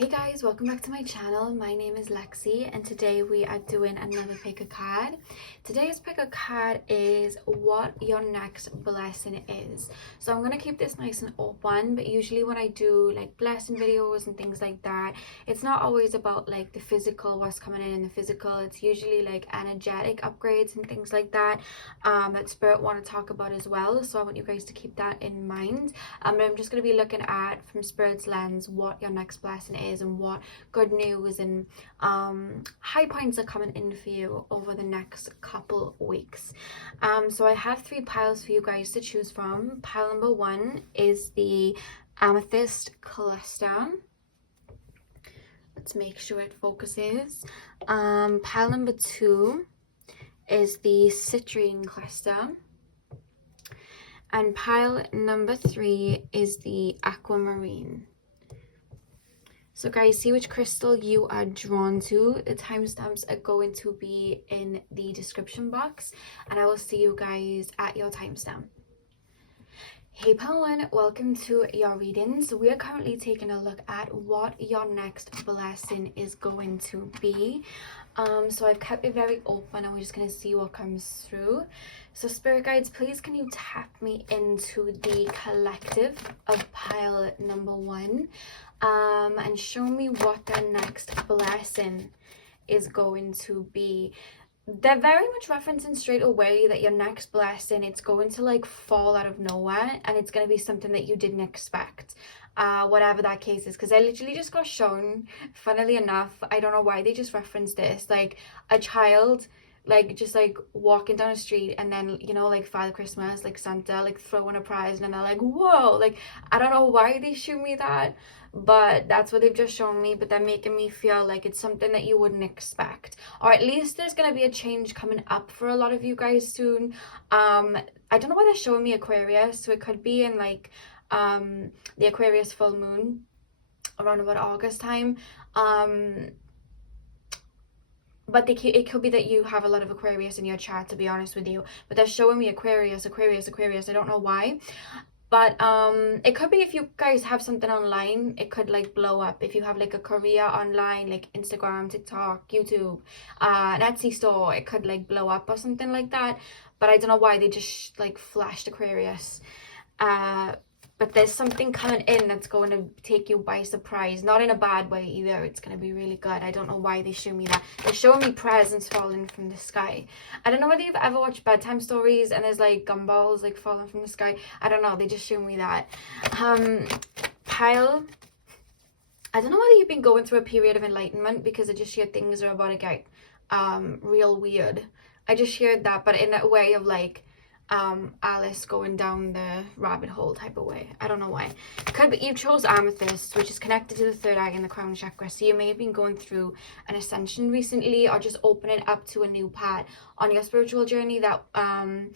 Hey guys, welcome back to my channel. My name is Lexi and today we are doing another pick a card. Today's pick a card is what your next blessing is. So I'm going to keep this nice and open, but usually when I do like blessing videos and things like that, it's not always about like the physical, what's coming in the physical. It's usually like energetic upgrades and things like that that Spirit want to talk about as well. So I want you guys to keep that in mind. But I'm just going to be looking at from Spirit's lens what your next blessing is and what good news and high points are coming in for you over the next couple weeks. So I have 3 piles for you guys to choose from. Pile number 1 is the amethyst cluster. Let's make sure it focuses. Pile number 2 is the citrine cluster. And pile number 3 is the aquamarine. So guys, see which crystal you are drawn to. The timestamps are going to be in the description box, and I will see you guys at your timestamp. Hey pile 1, welcome to your reading. So we are currently taking a look at what your next blessing is going to be. So I've kept it very open and we're just going to see what comes through. So spirit guides, please can you tap me into the collective of pile number 1 and show me what the next blessing is going to be. They're very much referencing straight away that your next blessing, it's going to like fall out of nowhere and it's going to be something that you didn't expect, whatever that case is, because I literally just got shown, funnily enough, I don't know why they just referenced this, like a child like just like walking down the street and then, you know, like Father Christmas, like Santa, like throwing a prize and they're like, whoa, like I don't know why they show me that, but that's what they've just shown me. But they're making me feel like it's something that you wouldn't expect, or at least there's gonna be a change coming up for a lot of you guys soon. I don't know why they're showing me Aquarius, so it could be in like the Aquarius full moon around about August time. But it could be that you have a lot of Aquarius in your chart, to be honest with you. But they're showing me Aquarius. I don't know why. But it could be if you guys have something online, it could like blow up. If you have like a career online, like Instagram, TikTok, YouTube, an Etsy store, it could like blow up or something like that. But I don't know why they just like flashed Aquarius. But there's something coming in that's going to take you by surprise. Not in a bad way either. It's going to be really good. I don't know why they show me that. They're showing me presents falling from the sky. I don't know whether you've ever watched bedtime stories and there's like gumballs like falling from the sky. I don't know. They just show me that. Pile. I don't know whether you've been going through a period of enlightenment, because I just hear things are about to get real weird. I just heard that, but in a way of like Alice going down the rabbit hole type of way. I don't know why. Could be you chose amethyst, which is connected to the third eye and the crown chakra, so you may have been going through an ascension recently, or just opening up to a new path on your spiritual journey that kind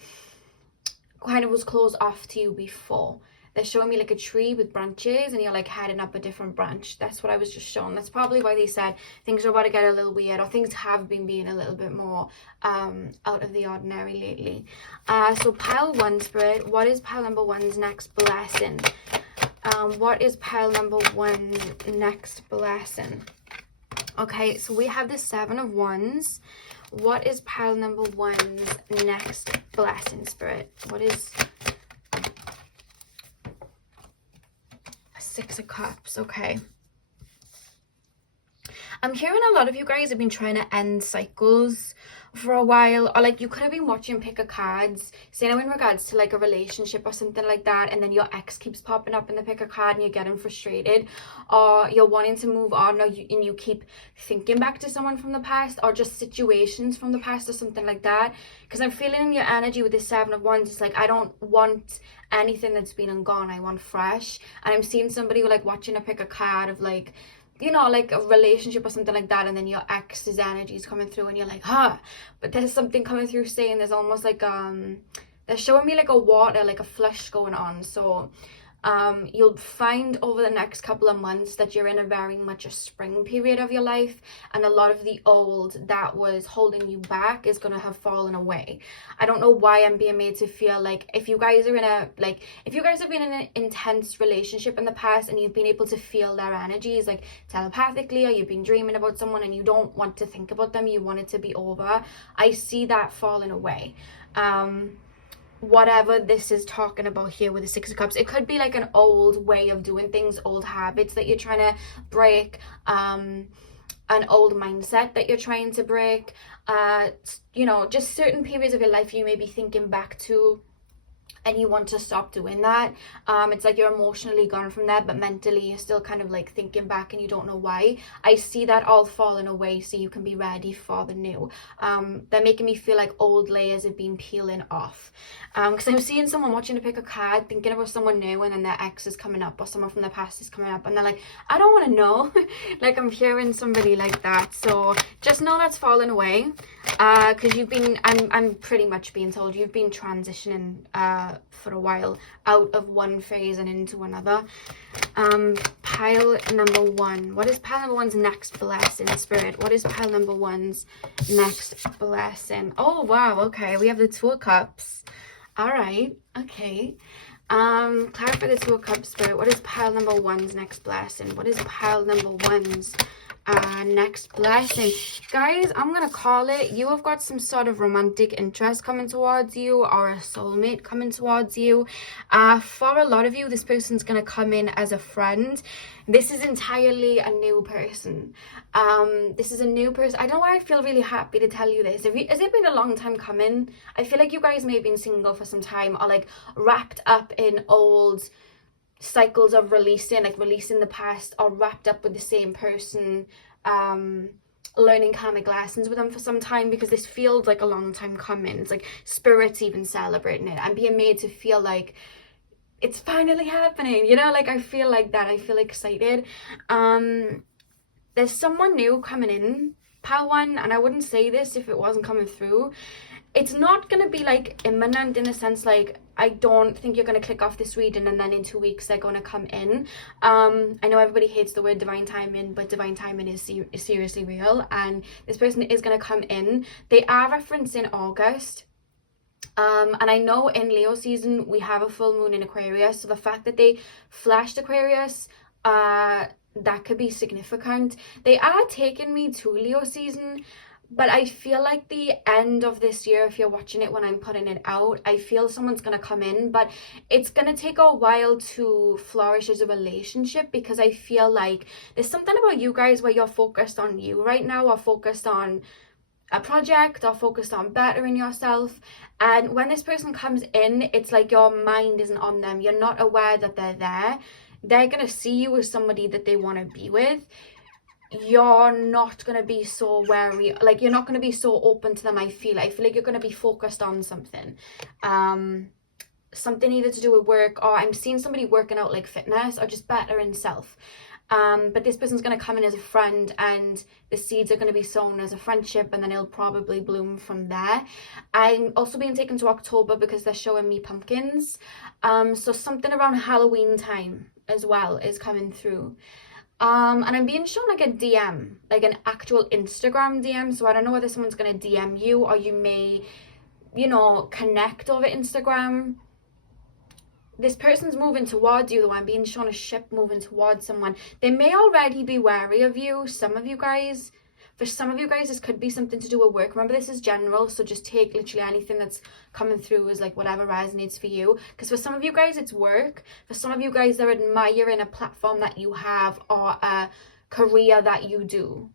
of was closed off to you before. They're showing me like a tree with branches and you're like heading up a different branch. That's what I was just shown. That's probably why they said things are about to get a little weird, or things have been being a little bit more out of the ordinary lately. So pile 1, spirit, what is pile number 1's next blessing? What is pile number 1's next blessing? Okay, so we have the 7 of Wands. What is pile number 1's next blessing, spirit? What is 6 of Cups? Okay. I'm hearing a lot of you guys have been trying to end cycles for a while, or like you could have been watching pick a cards, say now in regards to like a relationship or something like that, and then your ex keeps popping up in the pick a card and you're getting frustrated, or you're wanting to move on, or you keep thinking back to someone from the past, or just situations from the past or something like that. Because I'm feeling your energy with this 7 of Wands. It's like I don't want anything that's been and gone. I want fresh. And I'm seeing somebody like watching a pick a card of like, you know, like a relationship or something like that, and then your ex's energy is coming through and you're like, huh, but there's something coming through saying there's almost like they're showing me like a water, like a flush going on. So You'll find over the next couple of months that you're in a very much a spring period of your life, and a lot of the old that was holding you back is going to have fallen away. I don't know why I'm being made to feel like if you guys are in a, like, if you guys have been in an intense relationship in the past and you've been able to feel their energies, like telepathically, or you've been dreaming about someone and you don't want to think about them, you want it to be over, I see that falling away. Whatever this is talking about here with the Six of Cups, it could be like an old way of doing things, old habits that you're trying to break, an old mindset that you're trying to break, you know, just certain periods of your life you may be thinking back to and you want to stop doing that. It's like you're emotionally gone from there, but mentally you're still kind of like thinking back and you don't know why. I see that all falling away so you can be ready for the new. They're making me feel like old layers have been peeling off. Because I'm seeing someone watching to pick a card, thinking about someone new, and then their ex is coming up or someone from the past is coming up, and they're like, I don't want to know. Like, I'm hearing somebody like that. So just know that's falling away. Because you've been, I'm pretty much being told you've been transitioning for a while out of one phase and into another. Pile number one. What is pile number one's next blessing, Spirit? What is pile number one's next blessing? Oh, wow. Okay, we have the Two of Cups. All right. Okay. Clarify the Two of Cups, Spirit. What is pile number one's next blessing? What is pile number one's next blessing? Guys, I'm gonna call it, you have got some sort of romantic interest coming towards you, or a soulmate coming towards you. For a lot of you, this person's gonna come in as a friend. This is entirely a new person. This is a new person. I don't know why I feel really happy to tell you this. Has it been a long time coming? I feel like you guys may have been single for some time, or like wrapped up in old cycles of releasing the past, or wrapped up with the same person, learning karmic lessons with them for some time, because this feels like a long time coming. It's like Spirit's even celebrating it. I'm being made to feel like it's finally happening, you know, like I feel like that. I feel excited. There's someone new coming in, pile one, and I wouldn't say this if it wasn't coming through. It's not going to be like imminent, in a sense, like I don't think you're going to click off this reading and then in 2 weeks they're going to come in. I know everybody hates the word divine timing, but divine timing is seriously real, and this person is going to come in. They are referencing August. And I know in Leo season we have a full moon in Aquarius, so the fact that they flashed Aquarius, that could be significant. They are taking me to Leo season, but I feel like the end of this year, if you're watching it when I'm putting it out, I feel someone's going to come in, but it's going to take a while to flourish as a relationship, because I feel like there's something about you guys where you're focused on you right now, or focused on a project, or focused on bettering yourself. And when this person comes in, it's like your mind isn't on them. You're not aware that they're there. They're going to see you as somebody that they want to be with. You're not going to be so wary, like you're not going to be so open to them. I feel like you're going to be focused on something, something either to do with work, or I'm seeing somebody working out like fitness, or just bettering self. But this person's going to come in as a friend, and the seeds are going to be sown as a friendship, and then it'll probably bloom from there. I'm also being taken to October because they're showing me pumpkins, so something around Halloween time as well is coming through. And I'm being shown like a DM, like an actual Instagram DM. So I don't know whether someone's going to DM you, or you may, you know, connect over Instagram. This person's moving towards you, though. I'm being shown a ship moving towards someone. They may already be wary of you. Some of you guys, for some of you guys, this could be something to do with work. Remember, this is general, so just take literally anything that's coming through as like whatever resonates for you. Because for some of you guys, it's work. For some of you guys, they're admiring a platform that you have, or a career that you do.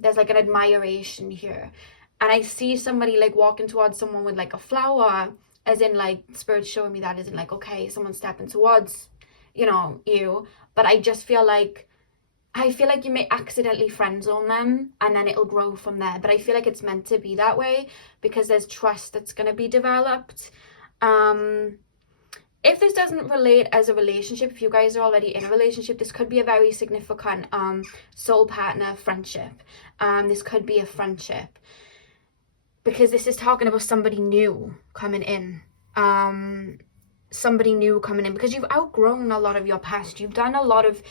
There's like an admiration here. And I see somebody like walking towards someone with like a flower, as in like Spirit's showing me that, as in like, okay, someone's stepping towards, you know, you. But I just feel like, you may accidentally friend zone them, and then it'll grow from there. But I feel like it's meant to be that way, because there's trust that's going to be developed. If this doesn't relate as a relationship, if you guys are already in a relationship, this could be a very significant soul partner friendship. This could be a friendship, because this is talking about somebody new coming in. somebody new coming in, because you've outgrown a lot of your past. You've done a lot of,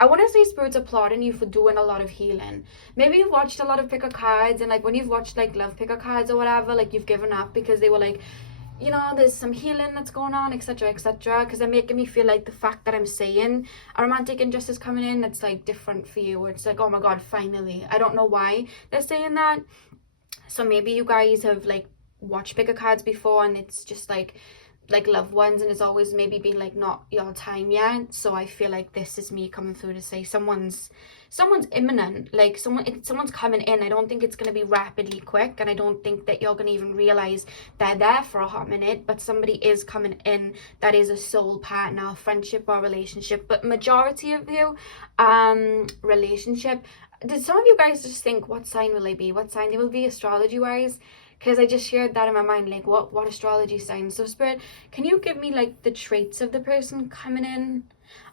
I want to say spirits applauding you for doing a lot of healing. Maybe you've watched a lot of picker cards, and like when you've watched like love picker cards or whatever, like you've given up because they were like, you know, there's some healing that's going on, etc, etc, because they're making me feel like the fact that I'm saying a romantic injustice coming in, it's like different for you. It's like, oh my god, finally. I don't know why they're saying that. So maybe you guys have like watched picker cards before, and it's just like loved ones, and it's always maybe been like not your time yet. So I feel like this is me coming through to say someone's imminent, like someone's coming in. I don't think it's going to be rapidly quick, and I don't think that you're going to even realize they're there for a hot minute, but somebody is coming in that is a soul partner, friendship or relationship. But majority of you, relationship. Did some of you guys just think, what sign will they be? What sign they will be astrology wise? Because I just shared that in my mind, like what astrology sign. So Spirit, can you give me like the traits of the person coming in?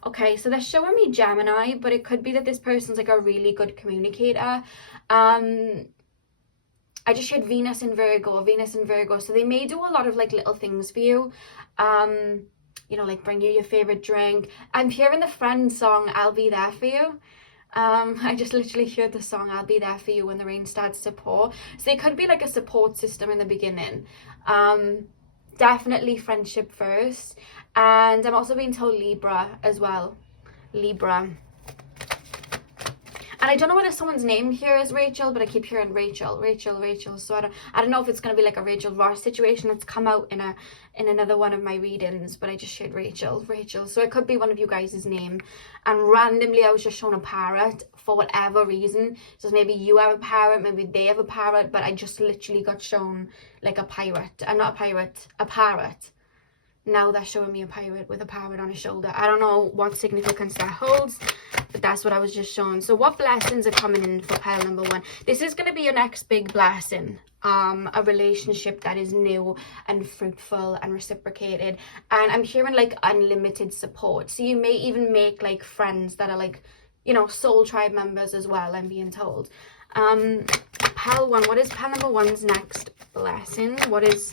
Okay, so they're showing me Gemini, but it could be that this person's like a really good communicator. I just shared Venus in Virgo, so they may do a lot of like little things for you. You know, like bring you your favorite drink. I'm hearing the Friends song, I'll Be There For You. I just literally heard the song I'll Be There For You when the rain starts to pour. So it could be like a support system in the beginning. Definitely friendship first. And I'm also being told Libra as well. Libra. And I don't know whether someone's name here is Rachel, but I keep hearing Rachel. So I don't know if it's going to be like a Rachel Ross situation that's come out in another one of my readings, but I just shared Rachel. So it could be one of you guys' name. And randomly I was just shown a parrot for whatever reason. So maybe you have a parrot, maybe they have a parrot, but I just literally got shown like a pirate. Not a pirate, a parrot. Now they're showing me a pirate with a parrot on his shoulder. I don't know what significance that holds, but that's what I was just shown. So what blessings are coming in for pile number 1? This is going to be your next big blessing. A relationship that is new and fruitful and reciprocated. And I'm hearing like unlimited support. So you may even make like friends that are like, you know, soul tribe members as well, I'm being told. Pile 1, what is pile number 1's next blessing? What is...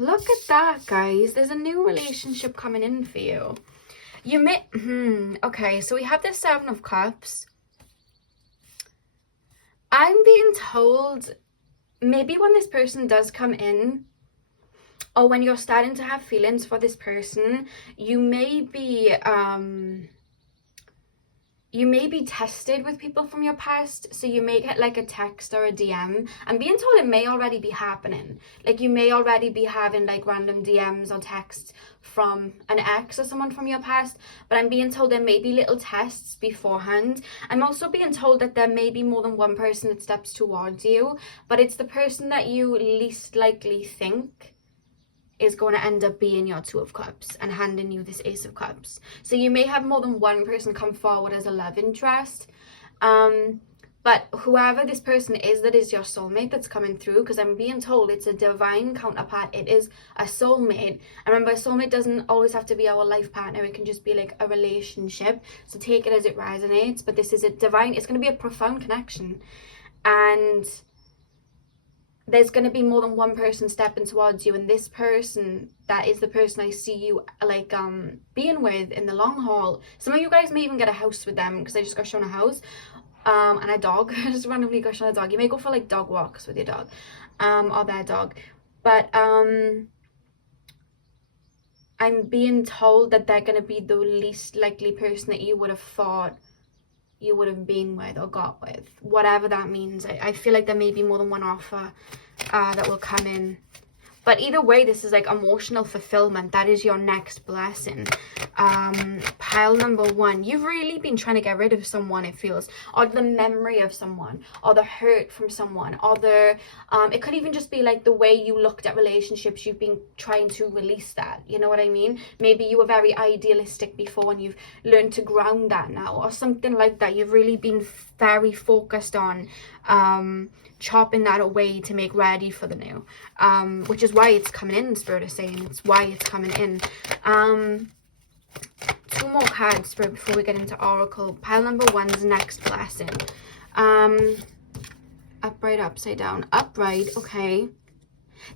Look at that, guys. There's a new relationship coming in for you. You may... Okay, so we have the 7 of Cups. I'm being told maybe when this person does come in, or when you're starting to have feelings for this person, you may be tested with people from your past. So you may get like a text or a DM. I'm being told it may already be happening. Like you may already be having like random DMs or texts from an ex or someone from your past. But I'm being told there may be little tests beforehand. I'm also being told that there may be more than one person that steps towards you. But it's the person that you least likely think is going to end up being your 2 of Cups and handing you this Ace of Cups. So you may have more than one person come forward as a love interest. But whoever this person is that is your soulmate that's coming through, because I'm being told it's a divine counterpart. It is a soulmate. And remember, a soulmate doesn't always have to be our life partner. It can just be like a relationship. So take it as it resonates. But this is a divine, it's going to be a profound connection. And there's going to be more than one person stepping towards you, and this person, that is the person I see you like being with in the long haul. Some of you guys may even get a house with them, because I just got shown a house and a dog. I just randomly got shown a dog. You may go for like dog walks with your dog or their dog, but I'm being told that they're going to be the least likely person that you would have thought you would have been with or got with, whatever that means. I feel like there may be more than one offer that will come in. But either way, this is like emotional fulfillment. That is your next blessing. Pile number 1, you've really been trying to get rid of someone, it feels, or the memory of someone, or the hurt from someone, or the it could even just be like the way you looked at relationships. You've been trying to release that, you know what I mean? Maybe you were very idealistic before and you've learned to ground that now, or something like that. You've really been very focused on chopping that away to make ready for the new, which is why it's coming in. Spirit is saying it's why it's coming in. 2 more cards, Spirit, before we get into Oracle. Pile number 1's next blessing. Upright, upside down, upright. Okay,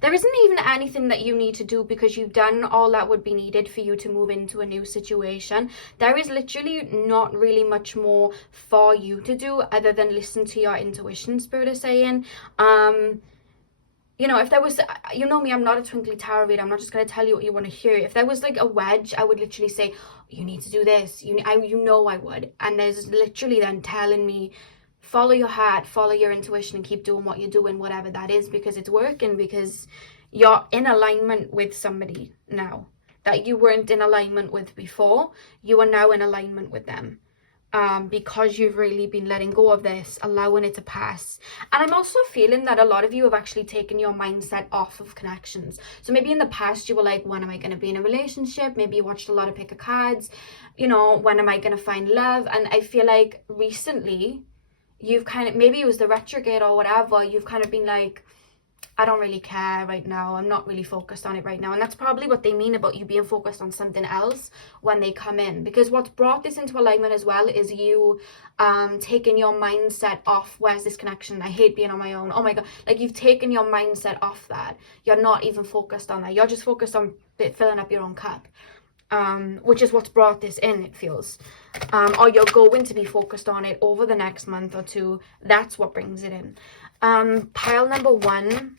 there isn't even anything that you need to do, because you've done all that would be needed for you to move into a new situation. There is literally not really much more for you to do other than listen to your intuition, Spirit is saying. You know, if there was, you know me, I'm not a twinkly tarot reader. I'm not just going to tell you what you want to hear. If there was like a wedge, I would literally say, you need to do this. You know I would. And there's literally then telling me, follow your heart, follow your intuition, and keep doing what you're doing, whatever that is, because it's working, because you're in alignment with somebody now that you weren't in alignment with before. You are now in alignment with them. Because you've really been letting go of this, allowing it to pass. And I'm also feeling that a lot of you have actually taken your mindset off of connections. So maybe in the past you were like, when am I going to be in a relationship? Maybe you watched a lot of pick of cards, you know, when am I going to find love? And I feel like recently you've kind of, maybe it was the retrograde or whatever, you've kind of been like, I don't really care right now. I'm not really focused on it right now. And that's probably what they mean about you being focused on something else when they come in. Because what's brought this into alignment as well is you taking your mindset off, where's this connection? I hate being on my own. Oh my God. Like, you've taken your mindset off that. You're not even focused on that. You're just focused on filling up your own cup. Which is what's brought this in, it feels. Or you're going to be focused on it over the next month or two. That's what brings it in. Pile number 1,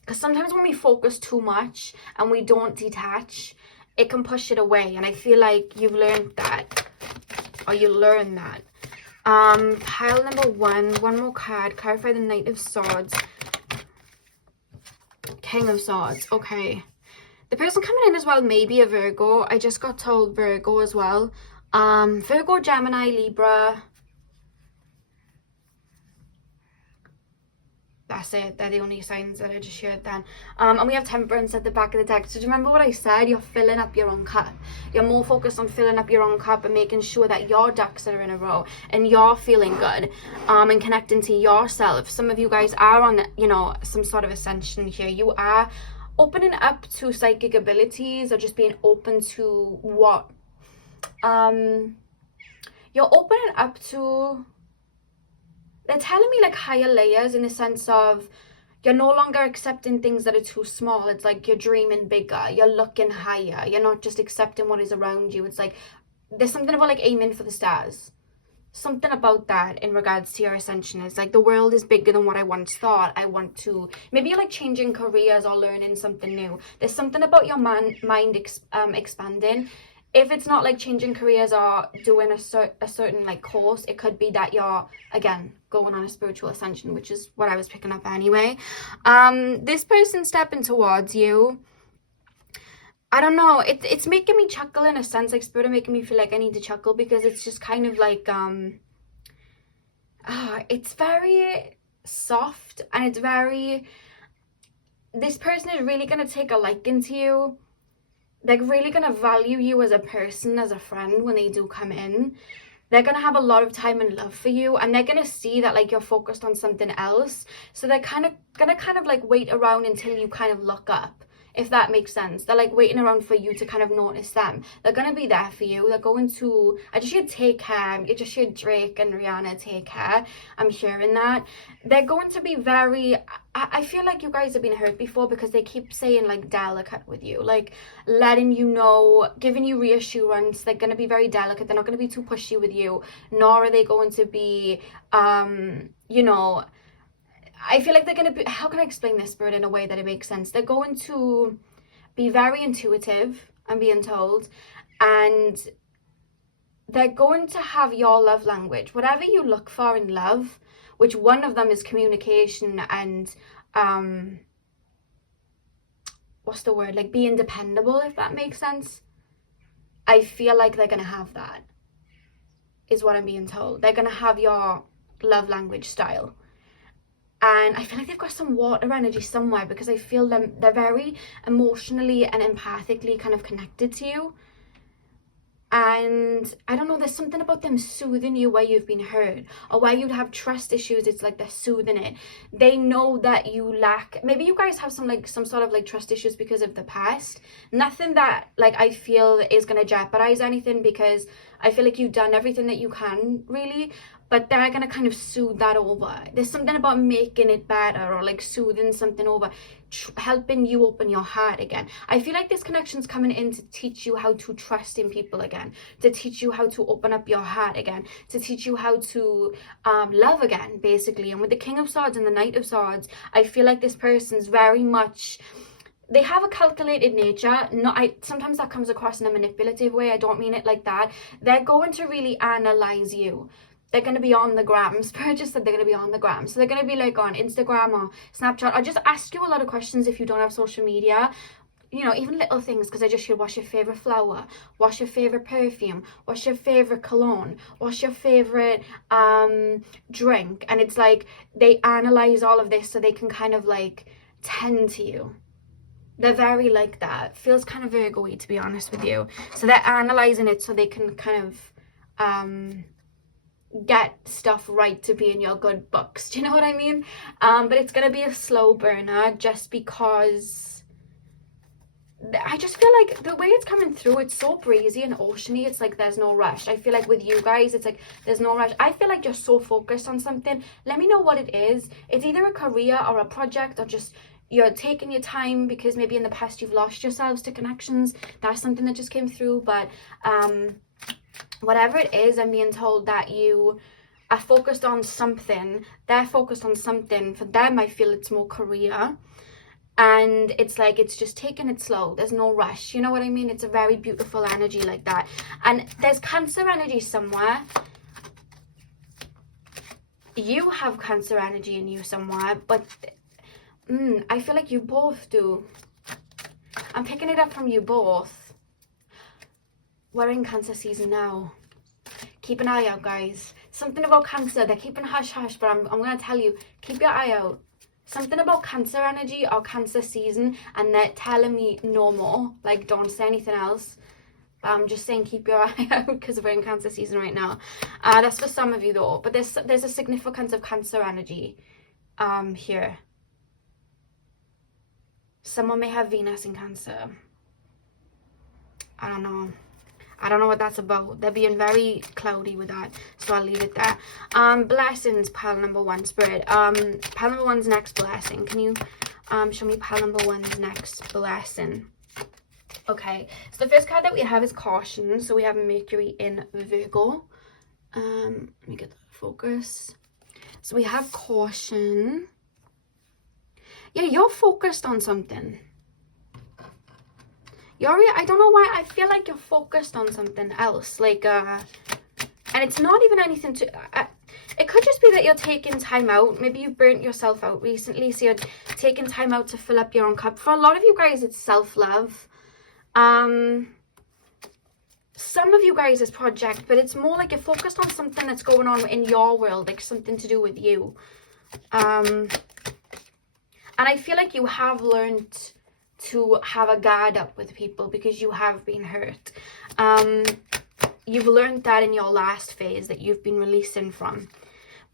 because sometimes when we focus too much and we don't detach, it can push it away. And I feel like you've learned that, or you learn that. Pile number 1, one more card. Clarify the Knight of Swords. King of Swords. Okay. The person coming in as well may be a Virgo. I just got told Virgo as well. Virgo, Gemini, Libra. That's it. They're the only signs that I just shared then. And we have Temperance at the back of the deck. So do you remember what I said? You're filling up your own cup. You're more focused on filling up your own cup and making sure that your ducks are in a row and you're feeling good, and connecting to yourself. Some of you guys are on, you know, some sort of ascension here. You are opening up to psychic abilities, or just being open to what you're opening up to. They're telling me like higher layers, in the sense of you're no longer accepting things that are too small. It's like you're dreaming bigger, you're looking higher, you're not just accepting what is around you. It's like there's something about like aiming for the stars. Something about that in regards to your ascension. Is like, the world is bigger than what I once thought. I want to, maybe you're like changing careers or learning something new. There's something about your mind expanding. If it's not like changing careers or doing a certain like course, it could be that you're, again, going on a spiritual ascension, which is what I was picking up anyway. This person stepping towards you, I don't know, it's making me chuckle in a sense. Like, Spirit are making me feel like I need to chuckle, because it's just kind of like, it's very soft, and it's very, this person is really going to take a liking to you. They're really going to value you as a person, as a friend, when they do come in. They're going to have a lot of time and love for you, and they're going to see that like you're focused on something else. So they're going to like wait around until you kind of look up, if that makes sense. They're like waiting around for you to kind of notice them. They're going to be there for you. They're going to, I just hear take care. You just hear Drake and Rihanna, take care. I'm hearing that. They're going to be very, I feel like you guys have been hurt before, because they keep saying like delicate with you, like letting you know, giving you reassurance. They're going to be very delicate. They're not going to be too pushy with you, nor are they going to be, you know, I feel like they're going to be, how can I explain this, Spirit, in a way that it makes sense? They're going to be very intuitive, I'm being told, and they're going to have your love language. Whatever you look for in love, which one of them is communication and, what's the word? Like being dependable, if that makes sense. I feel like they're going to have that, is what I'm being told. They're going to have your love language style. And I feel like they've got some water energy somewhere, because I feel they're very emotionally and empathically kind of connected to you. And I don't know, there's something about them soothing you where you've been hurt, or where you'd have trust issues. It's like they're soothing it. They know that you lack, maybe you guys have some sort of like trust issues because of the past. Nothing that like I feel is going to jeopardize anything, because I feel like you've done everything that you can, really. But they're going to kind of soothe that over. There's something about making it better, or like soothing something over, helping you open your heart again. I feel like this connection's coming in to teach you how to trust in people again, to teach you how to open up your heart again, to teach you how to love again, basically. And with the King of Swords and the Knight of Swords, I feel like this person's very much, they have a calculated nature. Sometimes that comes across in a manipulative way. I don't mean it like that. They're going to really analyze you. They're going to be on the gram. Spirit just said they're going to be on the gram. So they're going to be like on Instagram or Snapchat, or just ask you a lot of questions if you don't have social media. You know, even little things, because I just hear, what's your favourite flower? What's your favourite perfume? What's your favourite cologne? What's your favourite drink? And it's like they analyse all of this so they can kind of like tend to you. They're very like that. Feels kind of Virgo-y, to be honest with you. So they're analysing it so they can kind of get stuff right to be in your good books. Do you know what I mean? But it's going to be a slow burner, just because I just feel like the way it's coming through, it's so breezy and oceany. It's like there's no rush. I feel like with you guys, it's like there's no rush. I feel like you're so focused on something. Let me know what it is. It's either a career or a project, or just you're taking your time because maybe in the past you've lost yourselves to connections. That's something that just came through. But whatever it is, I'm being told that you are focused on something. They're focused on something. For them, I feel it's more career. And it's like, it's just taking it slow. There's no rush. You know what I mean? It's a very beautiful energy like that. And there's Cancer energy somewhere. You have Cancer energy in you somewhere. But I feel like you both do. I'm picking it up from you both. We're in Cancer season now. Keep an eye out, guys. Something about Cancer. They're keeping hush hush, but I'm going to tell you, keep your eye out. Something about Cancer energy or Cancer season, and they're telling me no more. Like, don't say anything else. But I'm just saying keep your eye out, because we're in Cancer season right now. That's for some of you, though. But there's a significance of Cancer energy here. Someone may have Venus in Cancer. I don't know. I don't know what that's about. They're being very cloudy with that, so I'll leave it there. Blessings, pile number 1, Spirit. Pile number 1's next blessing. Can you show me pile number 1's next blessing? Okay, so the first card that we have is Caution. So we have Mercury in Virgo. Let me get the focus. So we have Caution. Yeah, you're focused on something. I don't know why, I feel like you're focused on something else, like and it's not even anything to it could just be that you're taking time out. Maybe you've burnt yourself out recently, so you're taking time out to fill up your own cup. For a lot of you guys, it's self-love. Some of you guys is project, but it's more like you're focused on something that's going on in your world, like something to do with you. And I feel like you have learned to have a guard up with people because you have been hurt. You've learned that in your last phase that you've been releasing from.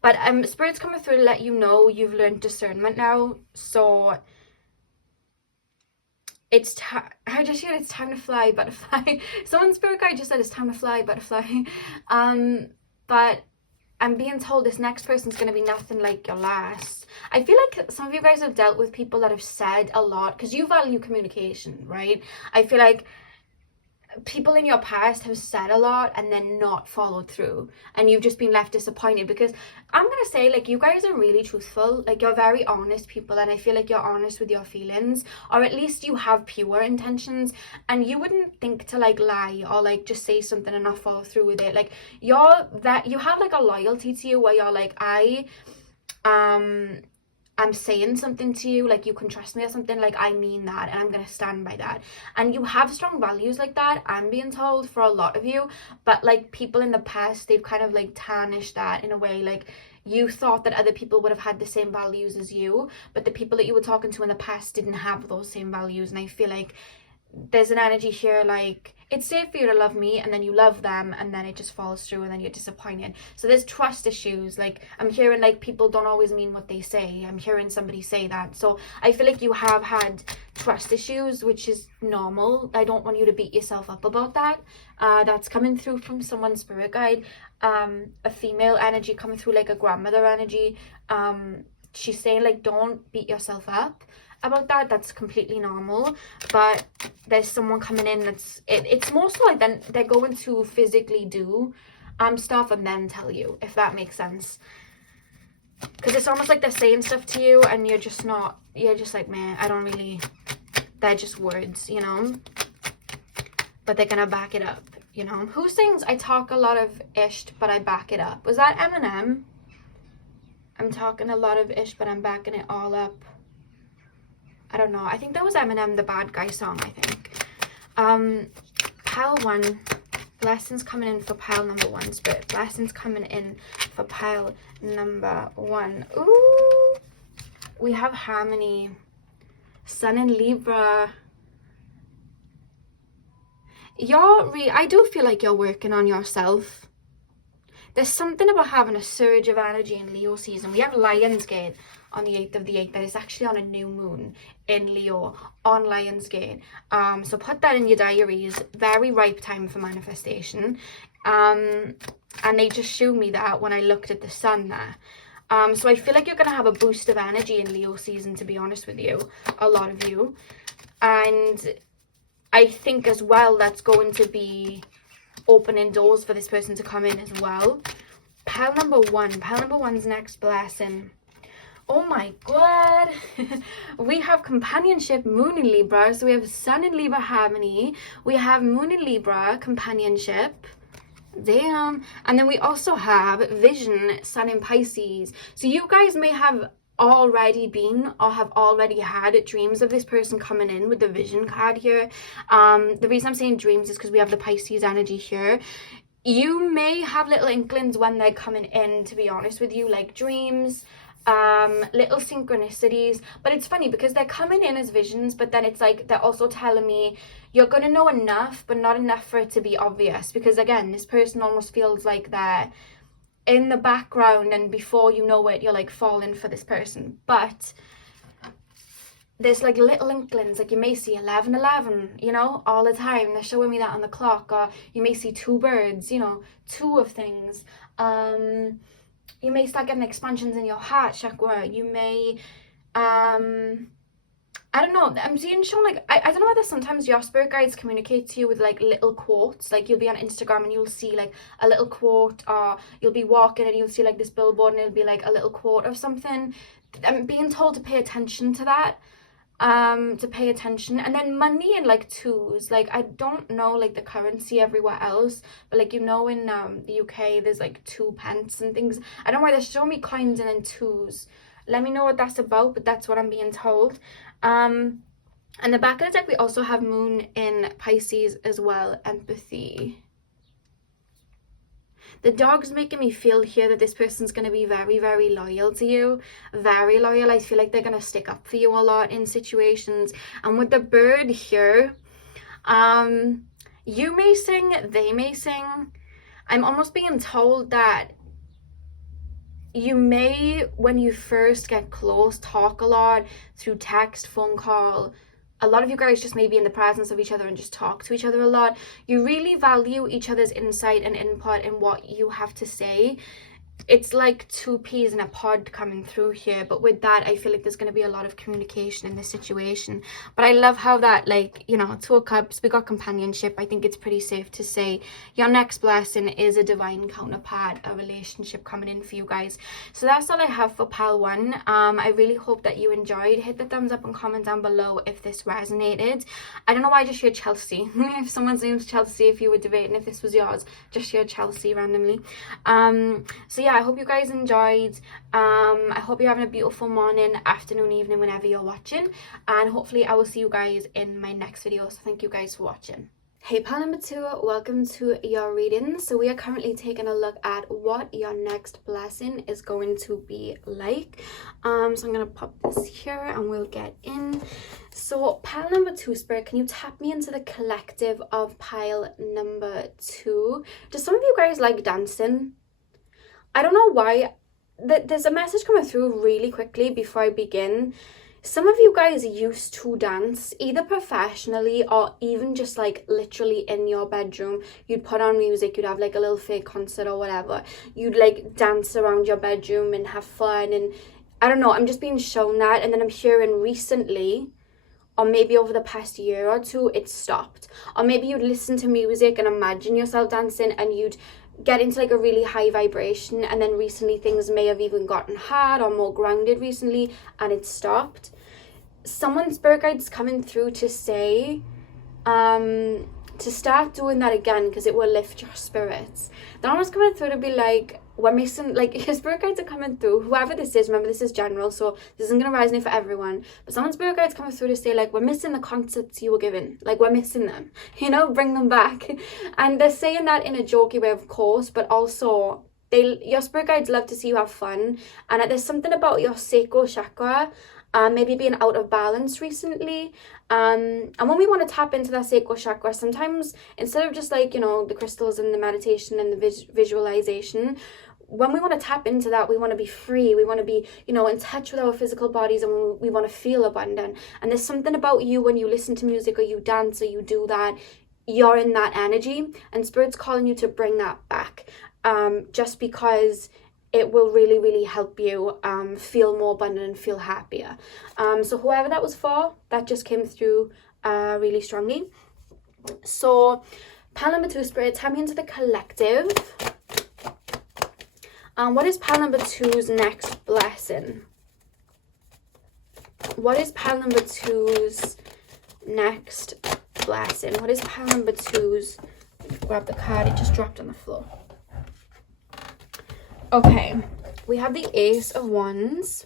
But Spirit's coming through to let you know you've learned discernment now. So it's I just hear it's time to fly, butterfly. Someone's Spirit guide just said it's time to fly, butterfly. But I'm being told this next person's going to be nothing like your last. I feel like some of you guys have dealt with people that have said a lot, because you value communication, right? I feel like people in your past have said a lot and then not followed through, and you've just been left disappointed, because I'm gonna say, like, you guys are really truthful. Like, you're very honest people, and I feel like you're honest with your feelings, or at least you have pure intentions, and you wouldn't think to like lie or like just say something and not follow through with it. Like, you have like a loyalty to you where you're like, I'm saying something to you, like, you can trust me or something, like, I mean that, and I'm gonna stand by that. And you have strong values like that, I'm being told, for a lot of you. But like, people in the past, they've kind of like tarnished that in a way. Like, you thought that other people would have had the same values as you, but the people that you were talking to in the past didn't have those same values. And I feel like there's an energy here, like, it's safe for you to love me, and then you love them, and then it just falls through, and then you're disappointed. So there's trust issues. Like, I'm hearing like people don't always mean what they say. I'm hearing somebody say that. So I feel like you have had trust issues, which is normal. I don't want you to beat yourself up about that. That's coming through from someone's spirit guide. A female energy coming through, like a grandmother energy. She's saying like, don't beat yourself up about that. That's completely normal. But there's someone coming in that's it's more so like then they're going to physically do stuff and then tell you, if that makes sense. Because it's almost like they're saying stuff to you and you're just like, man, I don't really, they're just words, you know, but they're gonna back it up, you know. Who sings I talk a lot of ish but I back it up? Was that Eminem? I'm talking a lot of ish but I'm backing it all up. I don't know. I think that was Eminem, the bad guy song, I think. Pile 1. Blessings coming in for pile number 1. Spirit. Blessings coming in for pile number 1. Ooh. We have harmony. Sun in Libra. I do feel like you're working on yourself. There's something about having a surge of energy in Leo season. We have Lionsgate on the 8th of the 8th. That is actually on a new moon in Leo on Lionsgate. So put that in your diaries. Very ripe time for manifestation. And they just showed me that when I looked at the sun there. So I feel like you're going to have a boost of energy in Leo season, to be honest with you. A lot of you. And I think as well that's going to be opening doors for this person to come in as well. Pile number 1. Pile number 1's next blessing. Oh my god. We have companionship, moon in Libra. So we have sun in Libra, harmony. We have moon in Libra, companionship. Damn. And then we also have vision, sun in Pisces. So you guys may have already been or have already had dreams of this person coming in with the vision card here. The reason I'm saying dreams is because we have the Pisces energy here. You may have little inklings when they're coming in, to be honest with you, like dreams, little synchronicities. But it's funny because they're coming in as visions, but then it's like they're also telling me you're gonna know enough, but not enough for it to be obvious. Because again, this person almost feels like they're in the background, and before you know it, you're like falling for this person. But there's like little inklings, like you may see 11:11, you know, all the time. They're showing me that on the clock. Or you may see 2 birds, you know, 2 of things. You may start getting expansions in your heart chakra. You may I don't know, I'm seeing shown like I don't know whether sometimes your spirit guides communicate to you with like little quotes. Like you'll be on Instagram and you'll see like a little quote, or you'll be walking and you'll see like this billboard and it'll be like a little quote of something. I'm being told to pay attention to that, to pay attention. And then money in like 2s. Like I don't know like the currency everywhere else, but like, you know, in the UK there's like 2 pence and things. I don't know why they're showing me coins and then 2s. Let me know what that's about, but that's what I'm being told. And the back of the deck, we also have moon in Pisces as well, empathy. The dog's making me feel here that this person's going to be very, very loyal to you. Very loyal. I feel like they're going to stick up for you a lot in situations. And with the bird here, you may sing, they may sing. I'm almost being told that you may, when you first get close, talk a lot through text, phone call. A lot of you guys just may be in the presence of each other and just talk to each other a lot. You really value each other's insight and input in what you have to say. It's like 2 peas in a pod coming through here, but with that I feel like there's going to be a lot of communication in this situation. But I love how that, like, you know, 2 of Cups, we got companionship. I think it's pretty safe to say your next blessing is a divine counterpart, a relationship coming in for you guys. So that's all I have for pile 1. I really hope that you enjoyed. Hit the thumbs up and comment down below if this resonated. I don't know why I just heard Chelsea. If someone's name's Chelsea, if you were debating if this was yours, just heard Chelsea randomly. So yeah, I hope you guys enjoyed. I hope you're having a beautiful morning, afternoon, evening, whenever you're watching, and hopefully I will see you guys in my next video. So thank you guys for watching. Hey pile number 2, welcome to your reading. So we are currently taking a look at what your next blessing is going to be like. So I'm going to pop this here and we'll get in. So pile number 2, Spirit, can you tap me into the collective of pile number 2? Do some of you guys like dancing? I don't know why. There's a message coming through really quickly before I begin. Some of you guys used to dance, either professionally or even just like literally in your bedroom. You'd put on music, you'd have like a little fake concert or whatever. You'd like dance around your bedroom and have fun, and I don't know, I'm just being shown that. And then I'm hearing recently, or maybe over the past year or two, it stopped. Or maybe you'd listen to music and imagine yourself dancing and you'd get into like a really high vibration, and then recently things may have even gotten hard or more grounded recently and it stopped. Someone's spirit guide's coming through to say to start doing that again, because it will lift your spirits. They're almost coming through to be like, we're missing, like, your spirit guides are coming through, whoever this is. Remember, this is general, so this isn't going to resonate for everyone, but someone's spirit guide's coming through to say, like, we're missing the concepts you were given, like, we're missing them, you know, bring them back. And they're saying that in a jokey way, of course, but also your spirit guides love to see you have fun. And there's something about your sacral chakra maybe being out of balance recently, and when we want to tap into that sacral chakra, sometimes instead of just like, you know, the crystals and the meditation and the visualization, when we want to tap into that, we want to be free, we want to be, you know, in touch with our physical bodies, and we want to feel abundant. And there's something about you when you listen to music or you dance or you do that, you're in that energy, and Spirit's calling you to bring that back, just because it will really, really help you feel more abundant and feel happier. So whoever that was for, that just came through really strongly. So pile number 2, Spirit, tap me into the collective. What is pile number 2's next blessing? What is pile number 2's next blessing? What is pile number 2's? Grab the card, it just dropped on the floor. Okay, we have the Ace of Wands.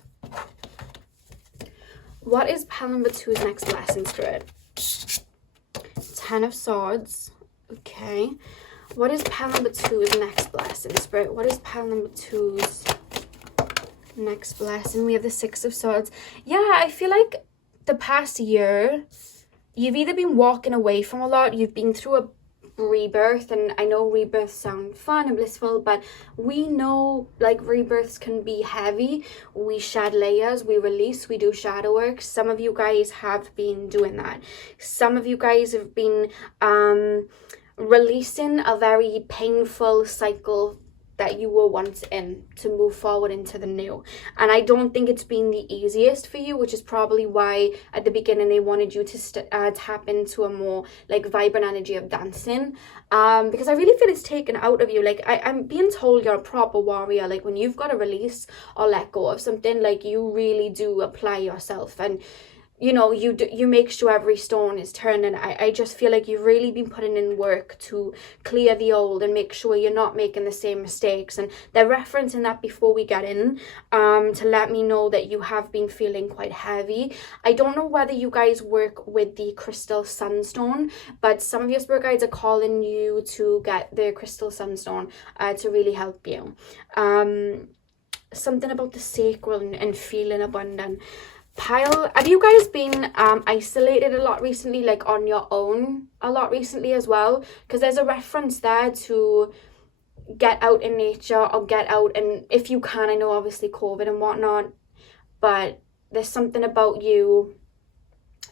What is pile number 2's next blessing, Spirit? 10 of Swords. Okay. What is pile number 2's next blessing, Spirit? What is pile number 2's next blessing? We have the 6 of Swords. Yeah, I feel like the past year, you've either been walking away from a lot, you've been through a rebirth, and I know rebirths sound fun and blissful, but we know like rebirths can be heavy. We shed layers, we release, we do shadow work. Some of you guys have been doing that. Some of you guys have been releasing a very painful cycle that you were once in to move forward into the new. And I don't think it's been the easiest for you, which is probably why at the beginning they wanted you to tap into a more like vibrant energy of dancing, because I really feel it's taken out of you. Like I'm being told you're a proper warrior. Like when you've got to release or let go of something, like you really do apply yourself, and you know, you make sure every stone is turned. And I just feel like you've really been putting in work to clear the old and make sure you're not making the same mistakes. And they're referencing that before we get in, to let me know that you have been feeling quite heavy. I don't know whether you guys work with the crystal sunstone, but some of your spirit guides are calling you to get the crystal sunstone to really help you. Something about the sacral and feeling abundant. Pile, have you guys been isolated a lot recently, like on your own a lot recently as well? Because there's a reference there to get out in nature or get out, and if you can, I know obviously COVID and whatnot, but there's something about you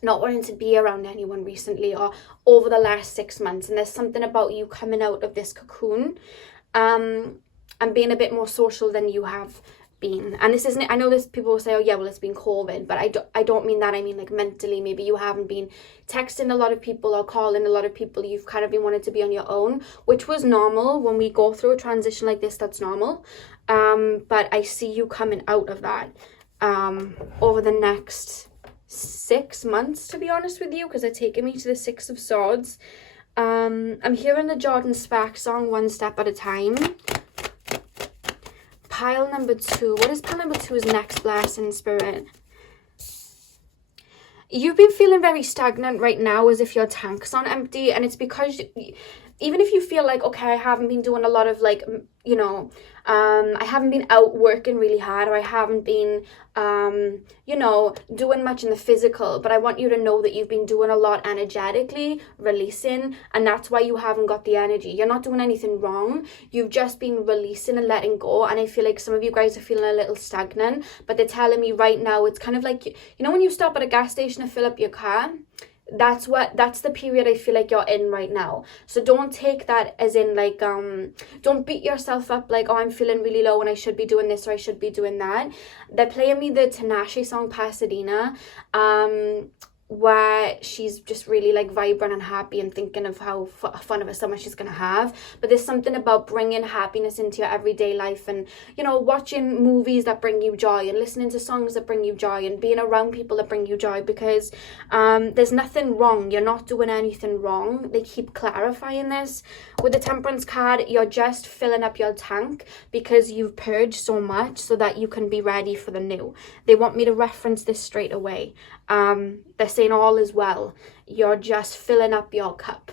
not wanting to be around anyone recently or over the last 6 months, and there's something about you coming out of this cocoon and being a bit more social than you have been. And this isn't, I know this, people will say, oh yeah, well it's been COVID, but I don't mean that. I mean like mentally, maybe you haven't been texting a lot of people or calling a lot of people. You've kind of been wanting to be on your own, which was normal. When we go through a transition like this, that's normal. But I see you coming out of that over the next 6 months, to be honest with you, because they're taking me to the 6 of Swords. I'm hearing the Jordan Sparks song, One Step at a Time. Pile number 2. What is pile number 2's next blessing, Spirit? you've been feeling very stagnant right now, as if your tank's on empty, and it's because even if you feel like, okay, I haven't been doing a lot of like, you know, I haven't been out working really hard, or I haven't been, you know, doing much in the physical, but I want you to know that you've been doing a lot energetically, releasing, and that's why you haven't got the energy. You're not doing anything wrong. You've just been releasing and letting go, and I feel like some of you guys are feeling a little stagnant, but they're telling me right now it's kind of like, you know, when you stop at a gas station to fill up your car, that's the period I feel like you're in right now. So don't take that as in like, don't beat yourself up like, oh, I'm feeling really low and I should be doing this or I should be doing that. They're playing me the Tinashe song Pasadena, where she's just really like vibrant and happy and thinking of how fun of a summer she's gonna have. But there's something about bringing happiness into your everyday life, and, you know, watching movies that bring you joy and listening to songs that bring you joy and being around people that bring you joy, because there's nothing wrong. You're not doing anything wrong. They keep clarifying this with the Temperance card. You're just filling up your tank because you've purged so much so that you can be ready for the new. They want me to reference this straight away. They're saying all is well. You're just filling up your cup.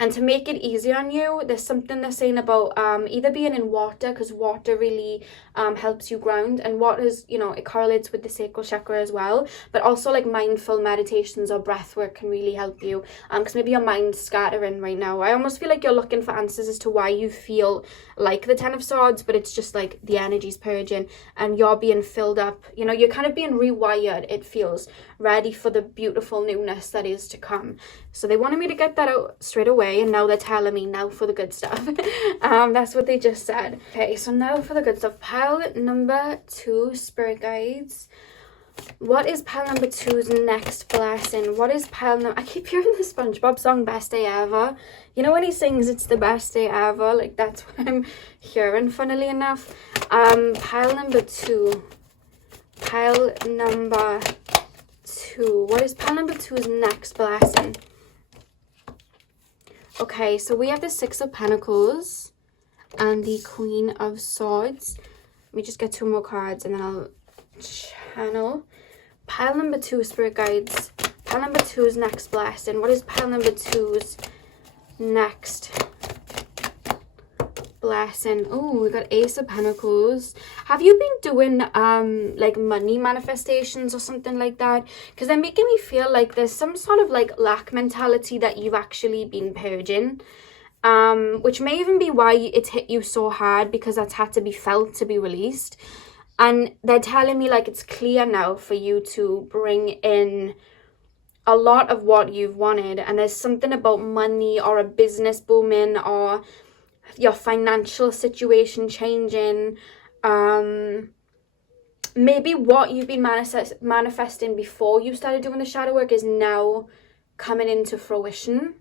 And to make it easier on you, there's something they're saying about either being in water, because water really helps you ground, and water is, you know, it correlates with the sacral chakra as well, but also like mindful meditations or breath work can really help you, because maybe your mind's scattering right now. I almost feel like you're looking for answers as to why you feel like the Ten of Swords, but it's just like the energy's purging and you're being filled up. You know, you're kind of being rewired, it feels, ready for the beautiful newness that is to come. So they wanted me to get that out straight away, and now they're telling me now for the good stuff. That's what they just said. Okay, so now for the good stuff. Pile number 2, Spirit Guides. What is pile number 2's next blessing? What is pile number... I keep hearing the SpongeBob song, Best Day Ever. You know when he sings, it's the best day ever? Like, that's what I'm hearing, funnily enough. Pile number 2. Pile number 2. What is pile number 2's next blessing? Okay, so we have the Six of Pentacles and the Queen of Swords. Let me just get 2 more cards and then I'll channel. Pile number 2, Spirit Guides. Pile number 2's next blessing. What is pile number 2's next blessing? Oh, we got Ace of Pentacles. Have you been doing like money manifestations or something like that? Because they're making me feel like there's some sort of like lack mentality that you've actually been purging, which may even be why it's hit you so hard, because that's had to be felt to be released. And they're telling me like it's clear now for you to bring in a lot of what you've wanted, and there's something about money or a business booming or your financial situation changing. Maybe what you've been manifesting before you started doing the shadow work is now coming into fruition.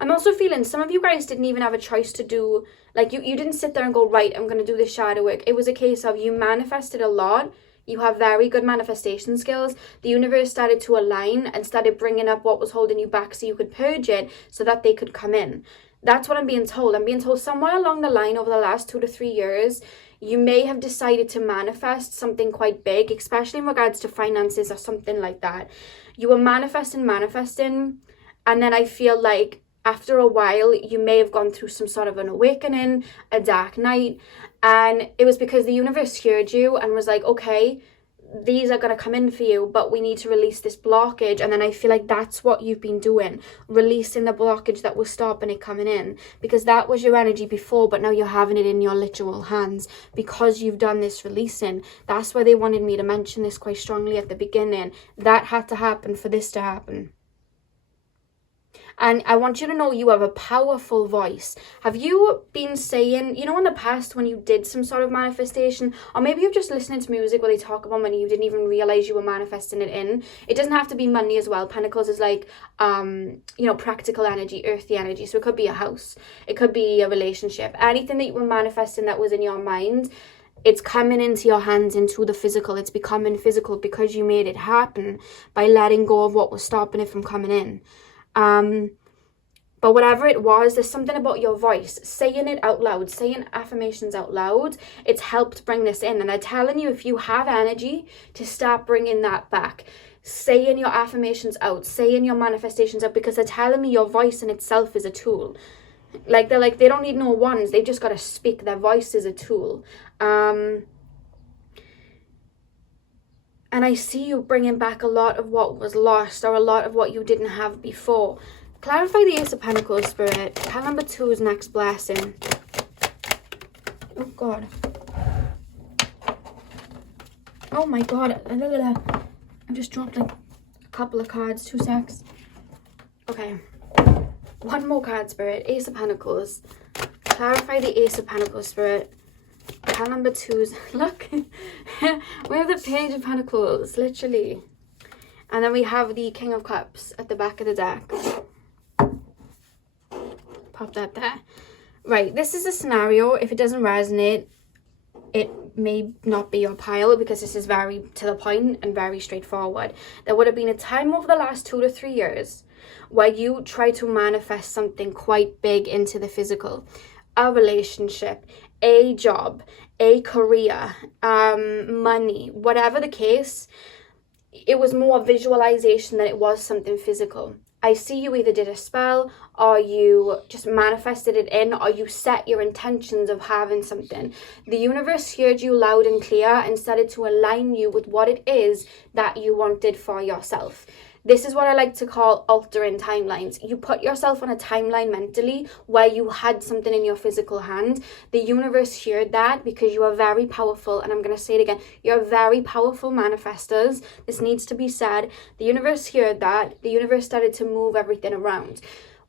I'm also feeling some of you guys didn't even have a choice to do, like, you didn't sit there and go, right, I'm going to do this shadow work. It was a case of you manifested a lot. You have very good manifestation skills. The universe started to align and started bringing up what was holding you back so you could purge it so that they could come in. That's what I'm being told. I'm being told somewhere along the line over the last 2 to 3 years, you may have decided to manifest something quite big, especially in regards to finances or something like that. You were manifesting, and then I feel like after a while, you may have gone through some sort of an awakening, a dark night, and it was because the universe heard you and was like, okay, these are going to come in for you, but we need to release this blockage. And then I feel like that's what you've been doing, releasing the blockage that was stopping it coming in, because that was your energy before, but now you're having it in your literal hands because you've done this releasing. That's why they wanted me to mention this quite strongly at the beginning. That had to happen for this to happen. And I want you to know you have a powerful voice. Have you been saying, you know, in the past when you did some sort of manifestation, or maybe you're just listening to music where they talk about money, you didn't even realize you were manifesting it in. It doesn't have to be money as well. Pentacles is like, you know, practical energy, earthy energy. So it could be a house. It could be a relationship. Anything that you were manifesting that was in your mind, it's coming into your hands, into the physical. It's becoming physical because you made it happen by letting go of what was stopping it from coming in. But whatever it was, there's something about your voice, saying it out loud, saying affirmations out loud. It's helped bring this in. And I'm telling you, if you have energy to start bringing that back, saying your affirmations out, saying your manifestations out, because they're telling me your voice in itself is a tool. Like, they're like, they don't need no wands. They've just got to speak. Their voice is a tool. And I see you bringing back a lot of what was lost, or a lot of what you didn't have before. Clarify the Ace of Pentacles, Spirit. Pile number 2 is next blessing. Oh, God. Oh, my God. I just dropped like a couple of cards. 2 secs. Okay. One more card, Spirit. Ace of Pentacles. Clarify the Ace of Pentacles, Spirit. Pile number 2's. Look. We have the Page of Pentacles, literally. And then we have the King of Cups at the back of the deck. Pop that there. Right, this is a scenario. If it doesn't resonate, it may not be your pile, because this is very to the point and very straightforward. There would have been a time over the last 2 to 3 years where you try to manifest something quite big into the physical. A relationship, a job, a career, money, whatever the case. It was more visualization than it was something physical. I see you either did a spell, or you just manifested it in, or you set your intentions of having something. The universe heard you loud and clear and started to align you with what it is that you wanted for yourself. This is what I like to call altering timelines. You put yourself on a timeline mentally where you had something in your physical hand. The universe heard that, because you are very powerful. And I'm going to say it again. You're very powerful manifestors. This needs to be said. The universe heard that. The universe started to move everything around.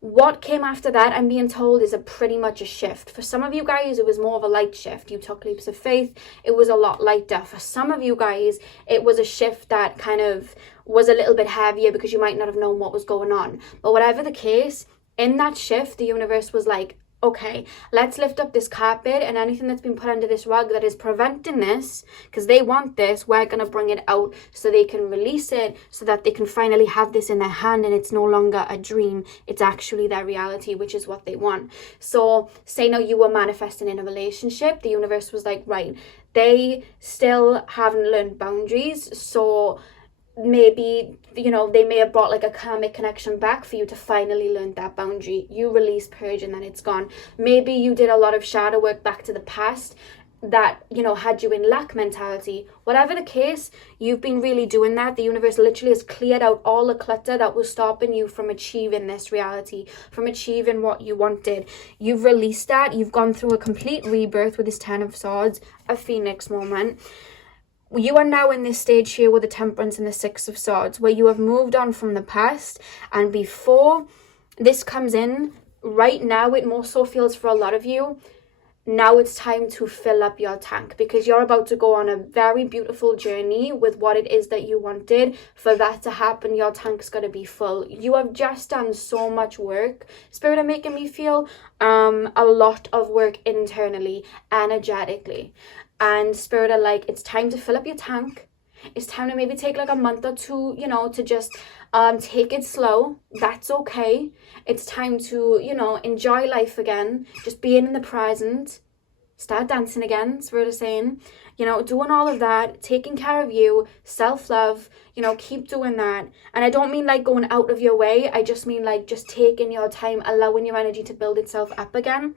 What came after that, I'm being told, is pretty much a shift. For some of you guys, it was more of a light shift. You took leaps of faith. It was a lot lighter. For some of you guys, it was a shift that kind of was a little bit heavier, because you might not have known what was going on. But whatever the case, in that shift, the universe was like, okay, let's lift up this carpet, and anything that's been put under this rug that is preventing this, because they want this, we're going to bring it out so they can release it, so that they can finally have this in their hand, and it's no longer a dream. It's actually their reality, which is what they want. So say now you were manifesting in a relationship. The universe was like, right, they still haven't learned boundaries, so maybe, you know, they may have brought like a karmic connection back for you to finally learn that boundary. You release, purge, and then it's gone. Maybe you did a lot of shadow work back to the past that, you know, had you in lack mentality. Whatever the case, you've been really doing that. The universe literally has cleared out all the clutter that was stopping you from achieving this reality, from achieving what you wanted. You've released that. You've gone through a complete rebirth with this 10 of Swords, a phoenix moment. You are now in this stage here with the Temperance and the 6 of Swords, where you have moved on from the past. And before this comes in, right now, it more so feels for a lot of you, now it's time to fill up your tank, because you're about to go on a very beautiful journey with what it is that you wanted. For that to happen, your tank's got to be full. You have just done so much work. Spirit are making me feel a lot of work internally, energetically. And Spirit are like, it's time to fill up your tank. It's time to maybe take like a month or two, you know, to just take it slow. That's okay. It's time to, you know, enjoy life again. Just being in the present. Start dancing again, Spirit is saying. You know, doing all of that, taking care of you, self-love, you know, keep doing that. And I don't mean like going out of your way. I just mean like just taking your time, allowing your energy to build itself up again.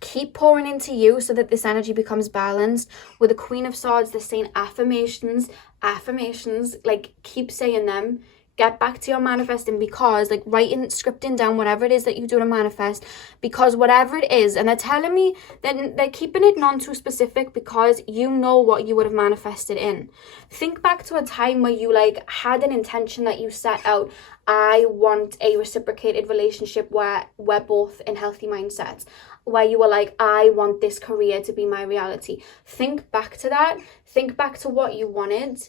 Keep pouring into you so that this energy becomes balanced. With the Queen of Swords, they're saying affirmations, like keep saying them. Get back to your manifesting, because like writing, scripting down whatever it is that you do to manifest, because whatever it is, and they're telling me that they're keeping it non too specific, because you know what you would have manifested in. Think back to a time where you like had an intention that you set out. I want a reciprocated relationship where we're both in healthy mindsets, where you were like, I want this career to be my reality. Think back to that. Think back to what you wanted.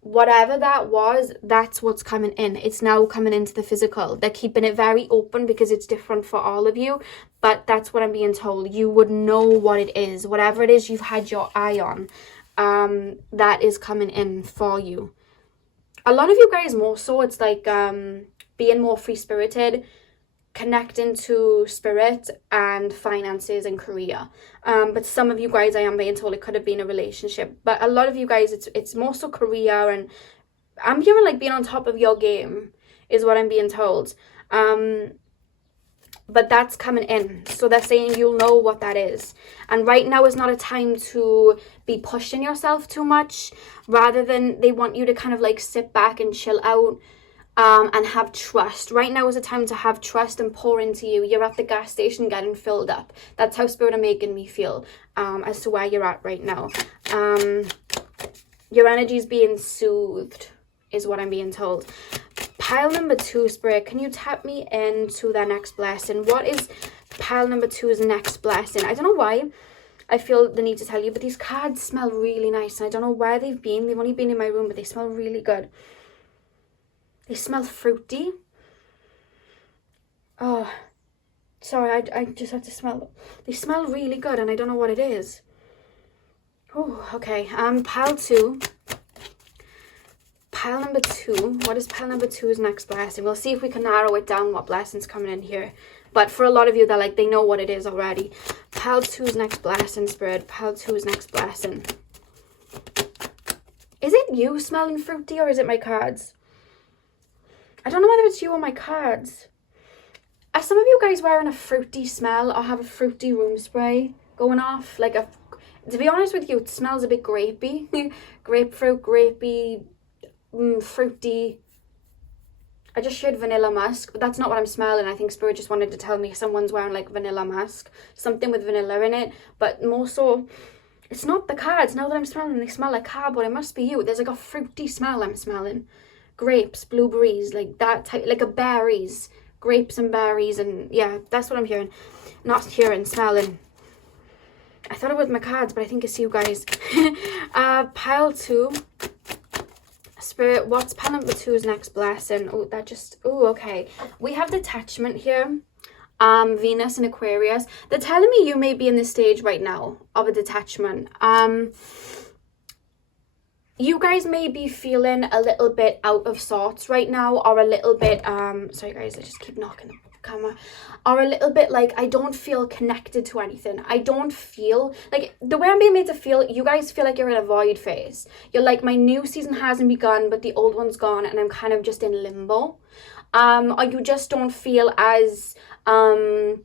Whatever that was, that's what's coming in. It's now coming into the physical. They're keeping it very open because it's different for all of you, but that's what I'm being told. You would know what it is. Whatever it is you've had your eye on, that is coming in for you. A lot of you guys more so, it's like being more free-spirited, connecting to spirit and finances and career. But some of you guys, I am being told it could have been a relationship, but a lot of you guys, it's more so career, and I'm hearing like being on top of your game is what I'm being told. But that's coming in, so they're saying you'll know what that is. And right now is not a time to be pushing yourself too much, rather than they want you to kind of like sit back and chill out, and have trust. Right now is a time to have trust and pour into you. You're at the gas station getting filled up. That's how Spirit are making me feel, as to where you're at right now. Your energy is being soothed is what I'm being told. Pile number 2, Spirit, can you tap me into their next blessing? What is pile number 2's next blessing? I don't know why I feel the need to tell you, but these cards smell really nice. And I don't know where they've been. They've only been in my room, but they smell really good. They smell fruity. Oh, sorry, I just had to smell. They smell really good, and I don't know what it is. Oh, okay. Pile 2. Pile number 2. What is pile number 2's next blessing? We'll see if we can narrow it down what blessing's coming in here. But for a lot of you, they're like, they know what it is already. Pile 2's next blessing, Spirit. Pile 2's next blessing. Is it you smelling fruity, or is it my cards? I don't know whether it's you or my cards. Are some of you guys wearing a fruity smell or have a fruity room spray going off? Like, to be honest with you, it smells a bit grapey. Grapefruit, grapey, fruity. I just shared vanilla musk, but that's not what I'm smelling. I think Spirit just wanted to tell me someone's wearing like vanilla musk, something with vanilla in it, but more so, it's not the cards. Now that I'm smelling, they smell like cardboard. It must be you. There's like a fruity smell I'm smelling. Grapes, blueberries, like that type, like a berries, grapes and berries, and yeah, that's what I'm hearing. Not hearing, smelling. I thought it was my cards, but I think it's you guys. Pile 2. Spirit, what's pile number 2's next blessing? Oh, okay. We have detachment here. Venus and Aquarius. They're telling me you may be in this stage right now of a detachment. You guys may be feeling a little bit out of sorts right now, or a little bit, sorry guys, I just keep knocking the camera, or a little bit like, I don't feel connected to anything. I don't feel, like, the way I'm being made to feel, you guys feel like you're in a void phase. You're like, my new season hasn't begun, but the old one's gone, and I'm kind of just in limbo. Or you just don't feel as, high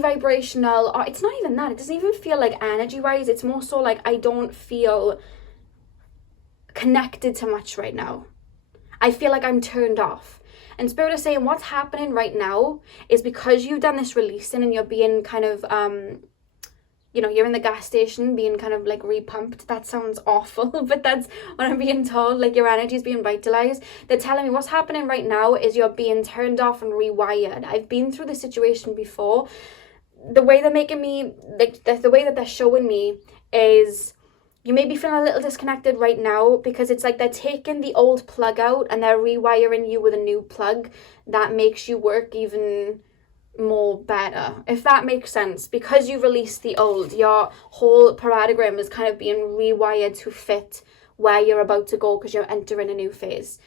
vibrational, or it's not even that. It doesn't even feel like energy-wise. It's more so like, I don't feel connected to much right now. I feel like I'm turned off. And Spirit is saying what's happening right now is because you've done this releasing, and you're being kind of you're in the gas station being kind of like repumped. That sounds awful, but that's what I'm being told. Like, your energy is being vitalized. They're telling me what's happening right now is you're being turned off and rewired. I've been through this situation before. The way they're making me, like, the way that they're showing me is, you may be feeling a little disconnected right now, because it's like they're taking the old plug out and they're rewiring you with a new plug that makes you work even more better, if that makes sense. Because you released the old, your whole paradigm is kind of being rewired to fit where you're about to go, because you're entering a new phase.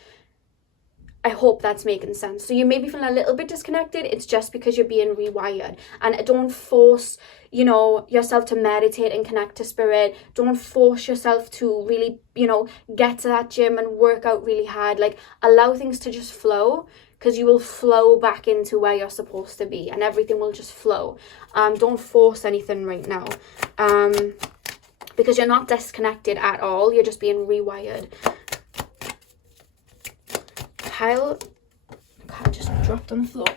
I hope that's making sense. So you may be feeling a little bit disconnected. It's just because you're being rewired. And don't force, yourself to meditate and connect to Spirit. Don't force yourself to really, get to that gym and work out really hard. Like, allow things to just flow, because you will flow back into where you're supposed to be, and everything will just flow. Don't force anything right now. Because you're not disconnected at all. You're just being rewired. Pile, I just dropped on the floor.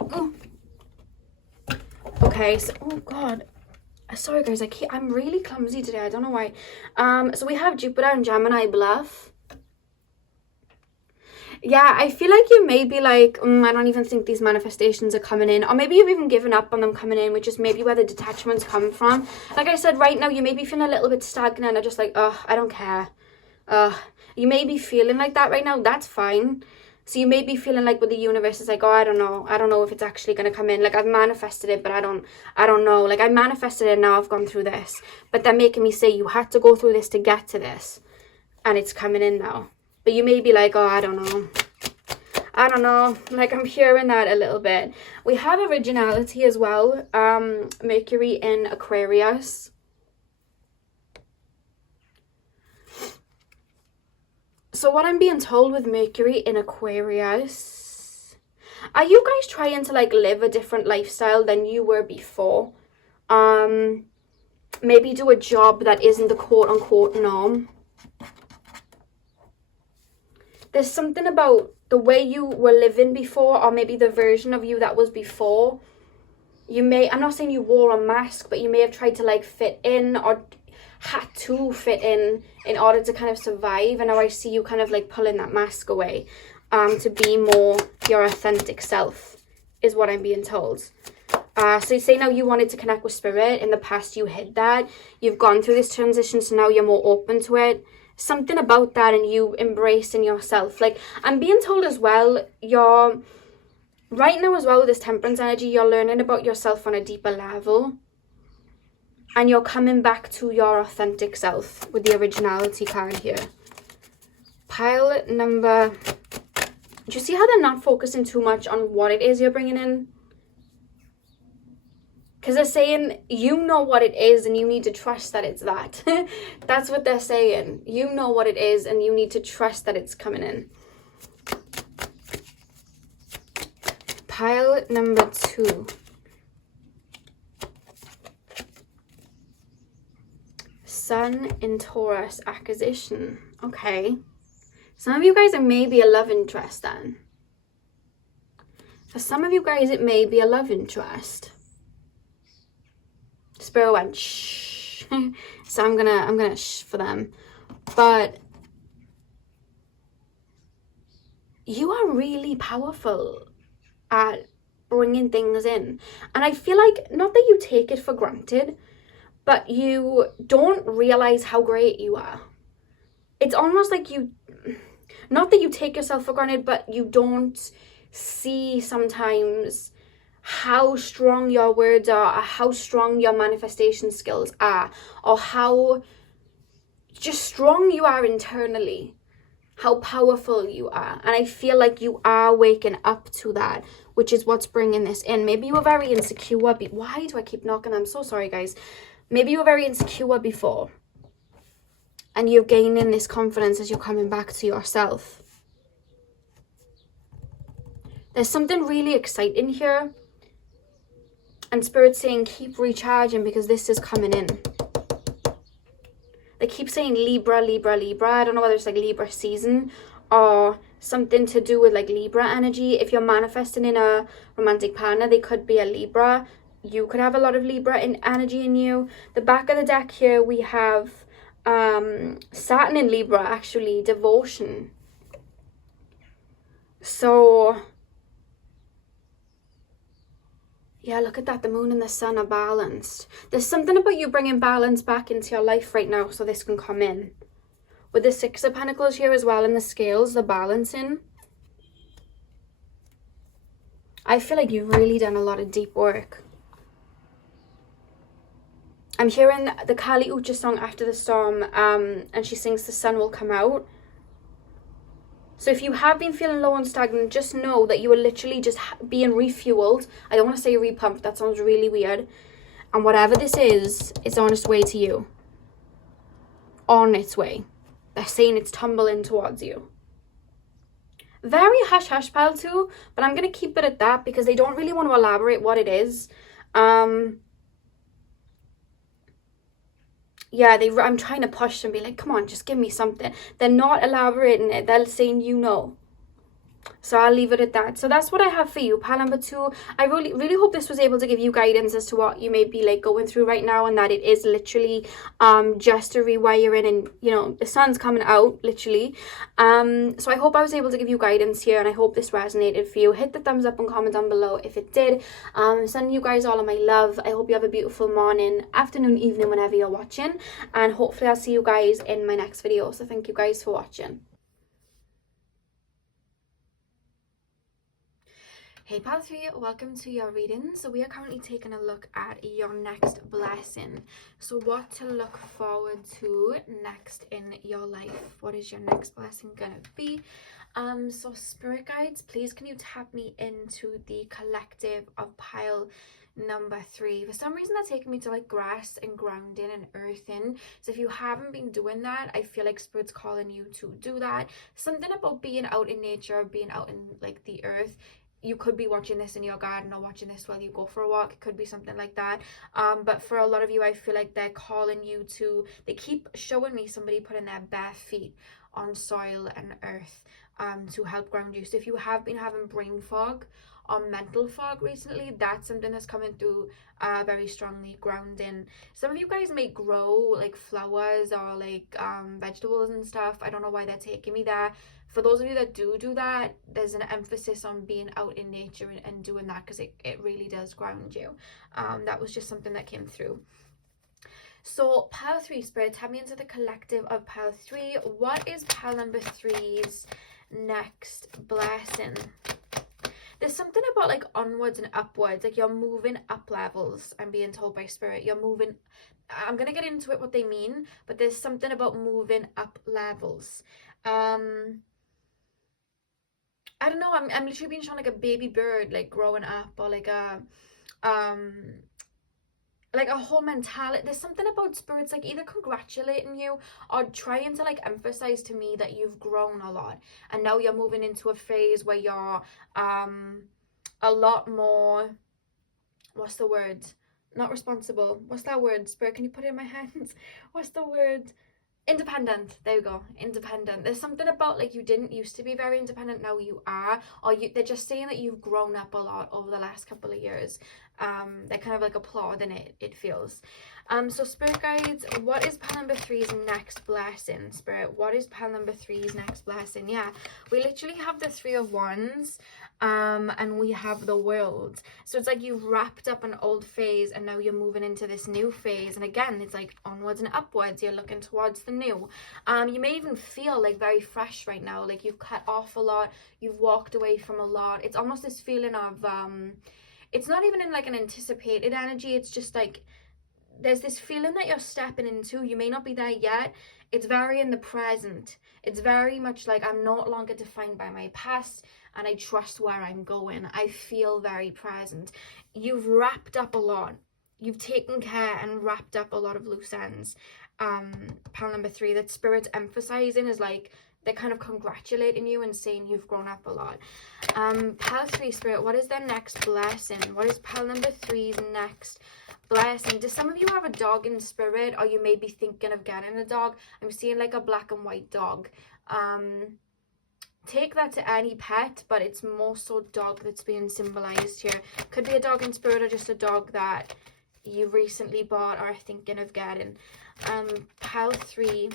Oh. Okay, so, oh god, sorry guys, I'm really clumsy today. I don't know why. So we have Jupiter and Gemini bluff. Yeah, I feel like you may be like, I don't even think these manifestations are coming in, or maybe you've even given up on them coming in, which is maybe where the detachments come from. Like I said, right now you may be feeling a little bit stagnant, or just like, I don't care. You may be feeling like that right now. That's fine. So you may be feeling like, with the universe is like, I don't know if it's actually going to come in. Like, I've manifested it, but I don't know. Like, I manifested it, now I've gone through this, but they're making me say you had to go through this to get to this, and it's coming in now. But you may be like, I don't know. I don't know, like I'm hearing that a little bit. We have originality as well. Mercury in Aquarius. So what I'm being told with Mercury in Aquarius, are you guys trying to like live a different lifestyle than you were before? Maybe do a job that isn't the quote unquote norm. There's something about the way you were living before, or maybe the version of you that was before. You may, I'm not saying you wore a mask, but you may have tried to like fit in or had to fit in order to kind of survive. And now I see you kind of like pulling that mask away to be more your authentic self is what I'm being told. So you say now you wanted to connect with spirit. In the past you hid that. You've gone through this transition, so now you're more open to it. Something about that and you embracing yourself. Like I'm being told as well, you're right now as well with this temperance energy, you're learning about yourself on a deeper level. And you're coming back to your authentic self with the originality card here. Pile number... Do you see how they're not focusing too much on what it is you're bringing in? Because they're saying, you know what it is and you need to trust that it's that. That's what they're saying. You know what it is and you need to trust that it's coming in. Pile number 2. Sun in Taurus acquisition. Okay. Some of you guys, it may be a love interest then. For some of you guys, it may be a love interest. Spirit went shh. So I'm gonna shh for them. But you are really powerful at bringing things in. And I feel like, not that you take it for granted, but you don't realize how great you are. It's almost like you, not that you take yourself for granted, but you don't see sometimes how strong your words are, or how strong your manifestation skills are, or how just strong you are internally, how powerful you are. And I feel like you are waking up to that, which is what's bringing this in. Maybe you were very insecure. Why do I keep knocking? I'm so sorry, guys. Maybe you were very insecure before, and you're gaining this confidence as you're coming back to yourself. There's something really exciting here. And Spirit's saying, keep recharging because this is coming in. They keep saying Libra, Libra, Libra. I don't know whether it's like Libra season or something to do with like Libra energy. If you're manifesting in a romantic partner, they could be a Libra. You could have a lot of Libra in energy in you. The back of the deck here, we have Saturn in Libra, actually, devotion. So... yeah, look at that. The moon and the sun are balanced. There's something about you bringing balance back into your life right now so this can come in. With the 6 of Pentacles here as well and the scales, the balancing. I feel like you've really done a lot of deep work. I'm hearing the Kali Ucha song After the Storm, and she sings The Sun Will Come Out. So if you have been feeling low and stagnant, just know that you are literally just being refueled. I don't want to say repumped, that sounds really weird. And whatever this is, it's on its way to you. On its way. They're saying it's tumbling towards you. Very hush-hush pile too, but I'm going to keep it at that because they don't really want to elaborate what it is. Yeah, I'm trying to push and be like, come on, just give me something. They're not elaborating it. They're saying, you know. So I'll leave it at that. So that's what I have for you, pile number 2. I really hope this was able to give you guidance as to what you may be like going through right now, and that it is literally just a rewiring, and you know the sun's coming out literally. So I hope I was able to give you guidance here, and I hope this resonated for you. Hit the thumbs up and comment down below if it did. Sending you guys all of my love. I hope you have a beautiful morning, afternoon, evening, whenever you're watching, and hopefully I'll see you guys in my next video. So thank you guys for watching. Hey pile 3, welcome to your reading. So we are currently taking a look at your next blessing. So what to look forward to next in your life. What is your next blessing gonna be? So spirit guides, please can you tap me into the collective of pile number 3. For some reason that's taking me to like grass and grounding and earthing. So if you haven't been doing that, I feel like spirit's calling you to do that. Something about being out in nature, being out in like the earth. You could be watching this in your garden or watching this while you go for a walk. It could be something like that. But for a lot of you, I feel like they're calling you to, they keep showing me somebody putting their bare feet on soil and earth to help ground you. So if you have been having brain fog or mental fog recently, that's something that's coming through very strongly, grounding. Some of you guys may grow like flowers or like vegetables and stuff. I don't know why they're taking me there. For those of you that do that, there's an emphasis on being out in nature and doing that, because it really does ground you. That was just something that came through. So pile 3, spirit, tap me into the collective of pile 3. What is pile number 3's next blessing? There's something about like onwards and upwards, like you're moving up levels. I'm being told by spirit you're moving. I'm gonna get into it what they mean, but there's something about moving up levels. I don't know, I'm literally being shown like a baby bird like growing up, or like a whole mentality. There's something about spirits like either congratulating you or trying to like emphasize to me that you've grown a lot, and now you're moving into a phase where you're a lot more, what's the word, not responsible, what's that word, spirit, can you put it in my hands, what's the word, independent. There you go, independent. There's something about like you didn't used to be very independent, now you are, or they're just saying that you've grown up a lot over the last couple of years. They're kind of like applauding it feels. So spirit guides, what is pile number 3's next blessing? Spirit, what is pile number 3's next blessing? Yeah, we literally have the 3 of Wands, and we have the World. So it's like you've wrapped up an old phase and now you're moving into this new phase, and again it's like onwards and upwards, you're looking towards the new. You may even feel like very fresh right now, like you've cut off a lot, you've walked away from a lot. It's almost this feeling of it's not even in like an anticipated energy, it's just like there's this feeling that you're stepping into. You may not be there yet. It's very in the present. It's very much like I'm no longer defined by my past and I trust where I'm going. I feel very present. You've wrapped up a lot. You've taken care and wrapped up a lot of loose ends. Pile number 3 that spirit's emphasizing is like they're kind of congratulating you and saying you've grown up a lot. Pile 3, spirit, what is their next blessing? What is pile number 3's next blessing? Does some of you have a dog in spirit, or you may be thinking of getting a dog? I'm seeing like a black and white dog. Take that to any pet, but it's more so dog that's being symbolized here. Could be a dog in spirit or just a dog that you recently bought or are thinking of getting. Pile 3,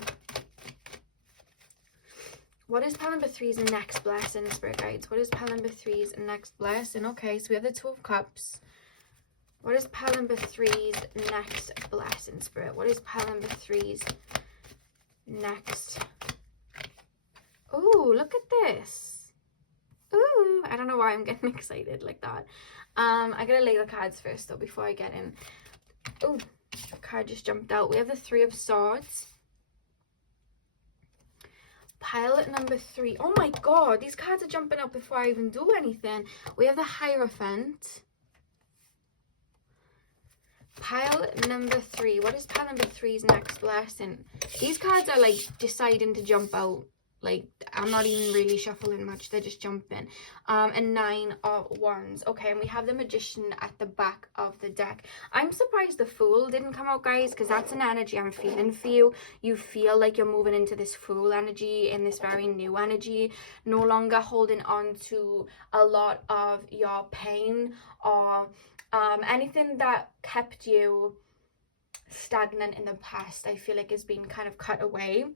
what is pile number 3's next blessing, spirit guides? What is pile number 3's next blessing? Okay, so we have the 2 of Cups. What is pile number 3's next blessing, spirit? What is pile number 3's next? Oh, look at this. Ooh, I don't know why I'm getting excited like that. I gotta lay the cards first though before I get in. Oh, a card just jumped out. We have the 3 of Swords. Pile number 3. Oh my god, these cards are jumping out before I even do anything. We have the Hierophant. Pile number 3. What is pile number 3's next blessing? These cards are like deciding to jump out. Like I'm not even really shuffling much, they're just jumping. And 9 of Wands. Okay, and we have the Magician at the back of the deck. I'm surprised the Fool didn't come out, guys, because that's an energy I'm feeling for you. You feel like you're moving into this Fool energy, in this very new energy, no longer holding on to a lot of your pain or anything that kept you stagnant in the past. I feel like is being kind of cut away.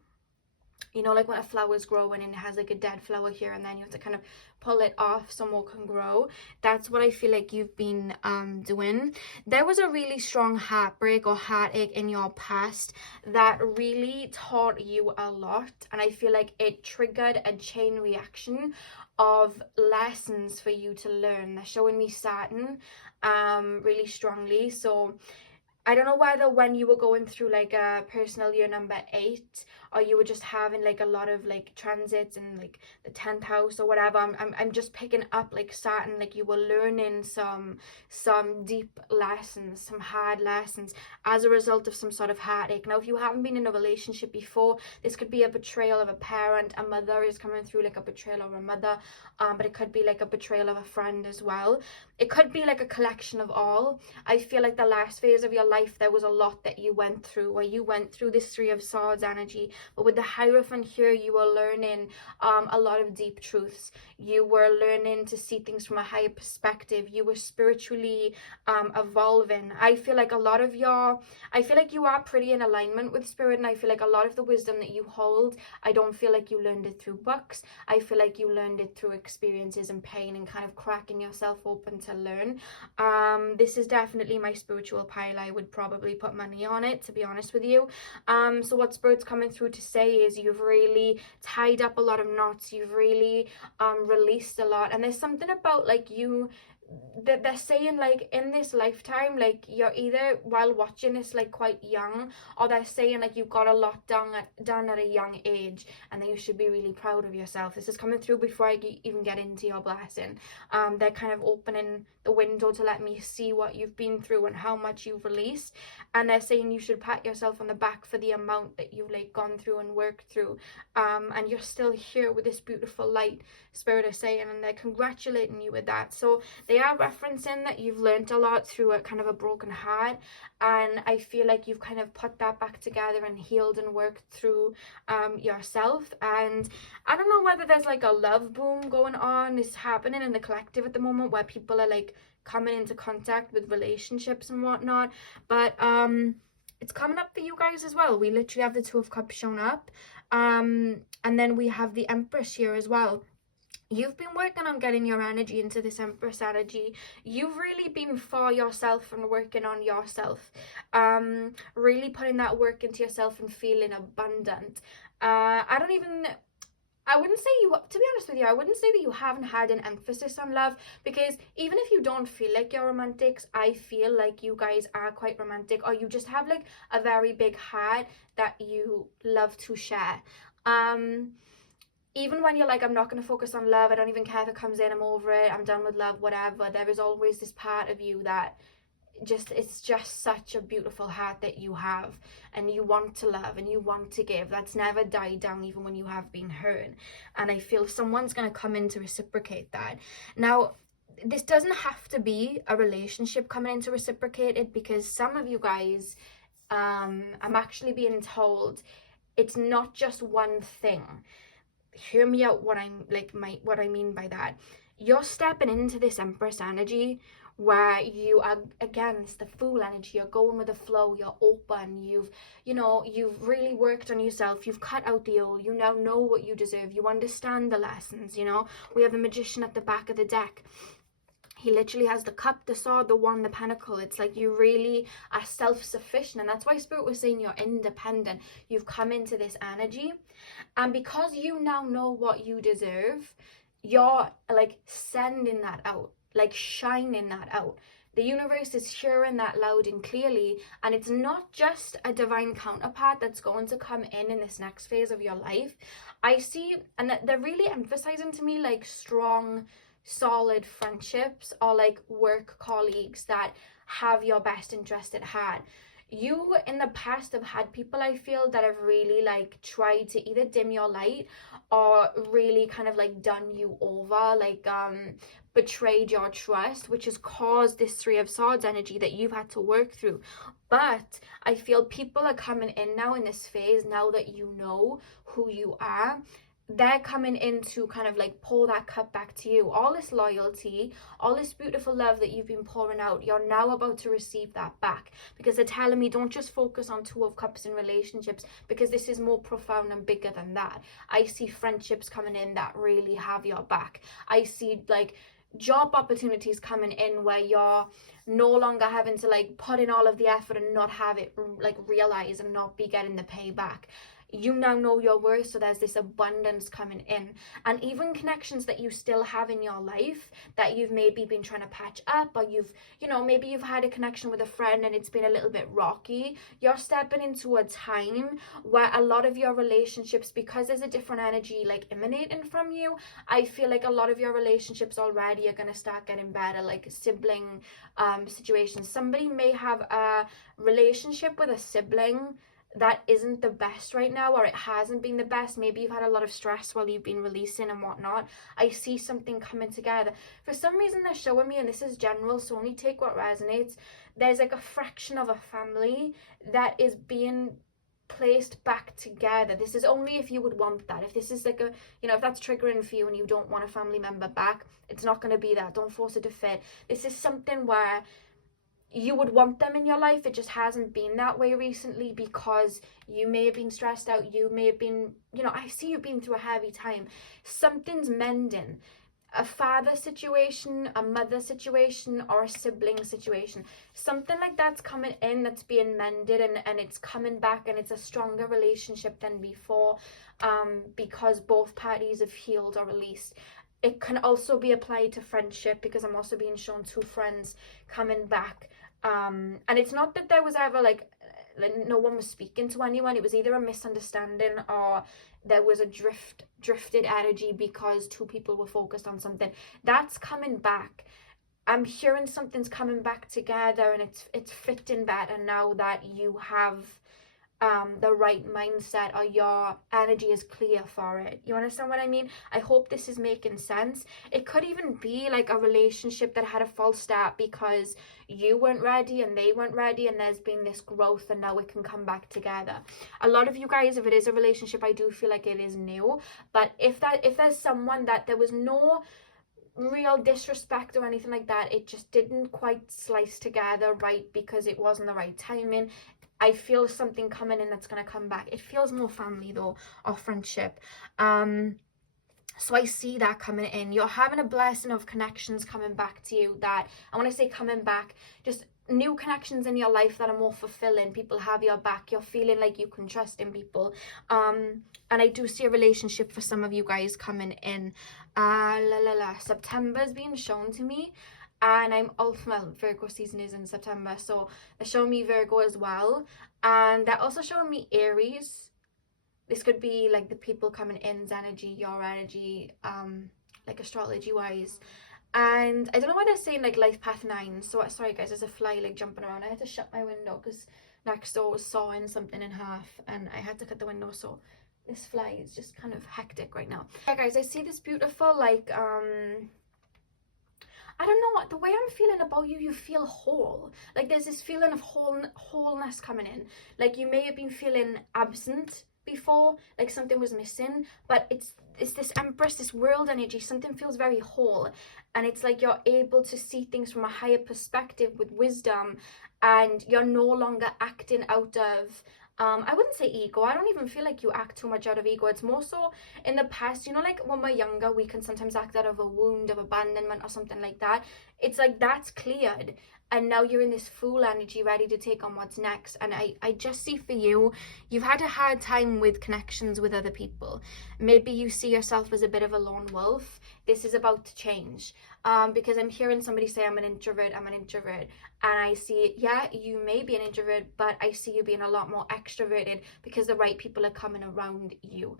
You know, like when a flower's growing and it has like a dead flower here, and then you have to kind of pull it off so more can grow. That's what I feel like you've been doing. There was a really strong heartbreak or heartache in your past that really taught you a lot, and I feel like it triggered a chain reaction of lessons for you to learn. They're showing me Saturn really strongly. So I don't know whether when you were going through like a personal year number 8 or you were just having like a lot of like transits in like the 10th house or whatever. I'm just picking up like Saturn, like you were learning some deep lessons, some hard lessons as a result of some sort of heartache. Now, if you haven't been in a relationship before, this could be a betrayal of a parent. A mother is coming through, like a betrayal of a mother, but it could be like a betrayal of a friend as well. It could be like a collection of all. I feel like the last phase of your life, there was a lot that you went through, where you went through this Three of Swords energy, but with the Hierophant here, you were learning a lot of deep truths. You were learning to see things from a higher perspective. You were spiritually evolving. I feel like I feel like you are pretty in alignment with spirit, and I feel like a lot of the wisdom that you hold, I don't feel like you learned it through books. I feel like you learned it through experiences and pain and kind of cracking yourself open to learn. This is definitely my spiritual pile. I would probably put money on it, to be honest with you. So what spirit's coming through to say is you've really tied up a lot of knots. You've really released a lot, and there's something about like you that they're saying like in this lifetime, like you're either while watching this like quite young, or they're saying like you got a lot done at a young age, and that you should be really proud of yourself. This is coming through before I even get into your blessing. They're kind of opening the window to let me see what you've been through and how much you've released, and they're saying you should pat yourself on the back for the amount that you've like gone through and worked through, and you're still here with this beautiful light, spirit is saying, and they're congratulating you with that. So they are referencing that you've learned a lot through a kind of a broken heart, and I feel like you've kind of put that back together and healed and worked through yourself. And I don't know whether there's like a love boom going on, is happening in the collective at the moment, where people are like coming into contact with relationships and whatnot, but it's coming up for you guys as well. We literally have the Two of Cups shown up, and then we have the Empress here as well. You've been working on getting your energy into this Empress energy. You've really been for yourself and working on yourself. Really putting that work into yourself and feeling abundant. I wouldn't say you, to be honest with you, I wouldn't say that you haven't had an emphasis on love, because even if you don't feel like you're romantics, I feel like you guys are quite romantic, or you just have like a very big heart that you love to share. Even when you're like, I'm not going to focus on love, I don't even care if it comes in, I'm over it, I'm done with love, whatever, there is always this part of you that it's just such a beautiful heart that you have, and you want to love and you want to give. That's never died down, even when you have been hurt, and I feel someone's going to come in to reciprocate that. Now, this doesn't have to be a relationship coming in to reciprocate it, because some of you guys, I'm actually being told it's not just one thing. Hear me out, what I mean by that. You're stepping into this Empress energy where you are, again, it's the Fool energy. You're going with the flow, you're open, you've really worked on yourself, you've cut out the old, you now know what you deserve, you understand the lessons. We have the Magician at the back of the deck. He literally has the Cup, the Sword, the Wand, the Pentacle. It's like you really are self-sufficient, and that's why Spirit was saying you're independent. You've come into this energy, and because you now know what you deserve, you're like sending that out, like shining that out. The universe is hearing that loud and clearly, and it's not just a divine counterpart that's going to come in this next phase of your life. I see, and they're really emphasizing to me like strong, solid friendships, or like work colleagues that have your best interest at heart. You in the past have had people, I feel, that have really like tried to either dim your light or really kind of like done you over, like betrayed your trust, which has caused this Three of Swords energy that you've had to work through. But I feel people are coming in now in this phase, now that you know who you are. They're coming in to kind of like pour that cup back to you. All this loyalty, all this beautiful love that you've been pouring out, you're now about to receive that back, because they're telling me don't just focus on Two of Cups in relationships, because this is more profound and bigger than that. I see friendships coming in that really have your back. I see like job opportunities coming in where you're no longer having to like put in all of the effort and not have it like realize and not be getting the payback. you now know your worth, so there's this abundance coming in. And even connections that you still have in your life that you've maybe been trying to patch up, or maybe you've had a connection with a friend and it's been a little bit rocky, you're stepping into a time where a lot of your relationships, because there's a different energy like emanating from you, I feel like a lot of your relationships already are going to start getting better, like sibling situations. Somebody may have a relationship with a sibling that isn't the best right now, or it hasn't been the best. Maybe you've had a lot of stress while you've been releasing and whatnot. I see something coming together. For some reason they're showing me, and this is general, so only take what resonates, there's like a fraction of a family that is being placed back together. This is only if you would want that. If this is like if that's triggering for you and you don't want a family member back, it's not going to be that. Don't force it to fit. This is something where you would want them in your life. It just hasn't been that way recently because you may have been stressed out. You may have been, I see you been through a heavy time. Something's mending. A father situation, a mother situation, or a sibling situation. Something like that's coming in, that's being mended, and it's coming back, and it's a stronger relationship than before, because both parties have healed or released. It can also be applied to friendship, because I'm also being shown two friends coming back. And it's not that there was ever like no one was speaking to anyone. It was either a misunderstanding or there was a drifted energy because two people were focused on something. That's coming back. I'm hearing something's coming back together, and it's fitting better now that you have the right mindset, or your energy is clear for it. You understand what I mean? I hope this is making sense. It could even be like a relationship that had a false start because you weren't ready and they weren't ready, and there's been this growth, and now it can come back together. A lot of you guys, if it is a relationship, I do feel like it is new. But if there's someone that there was no real disrespect or anything like that, it just didn't quite slice together right because it wasn't the right timing, I feel something coming in that's going to come back. It feels more family though, or friendship. So I see that coming in. You're having a blessing of connections coming back to you, that I want to say coming back, just new connections in your life that are more fulfilling. People have your back. You're feeling like you can trust in people. And I do see a relationship for some of you guys coming in. September's being shown to me. And I'm Virgo season is in September, so they're showing me Virgo as well, and they're also showing me Aries. This could be like the people coming in's energy, your energy, like astrology wise. And I don't know why they're saying like life path 9. So sorry guys, there's a fly like jumping around. I had to shut my window because next door was sawing something in half, and I had to cut the window, so this fly is just kind of hectic right now. Yeah guys, I see this beautiful like I don't know what, the way I'm feeling about you, you feel whole. Like there's this feeling of wholeness coming in. Like you may have been feeling absent before, like something was missing, but it's this Empress, this world energy, something feels very whole. And it's like you're able to see things from a higher perspective with wisdom, and you're no longer acting out of I wouldn't say ego. I don't even feel like you act too much out of ego. It's more so in the past, like when we're younger, we can sometimes act out of a wound of abandonment or something like that. It's like that's cleared, and now you're in this full energy ready to take on what's next. And I just see for you, you've had a hard time with connections with other people. Maybe you see yourself as a bit of a lone wolf. This is about to change, because I'm hearing somebody say I'm an introvert, and I see, yeah, you may be an introvert, but I see you being a lot more extroverted because the right people are coming around you.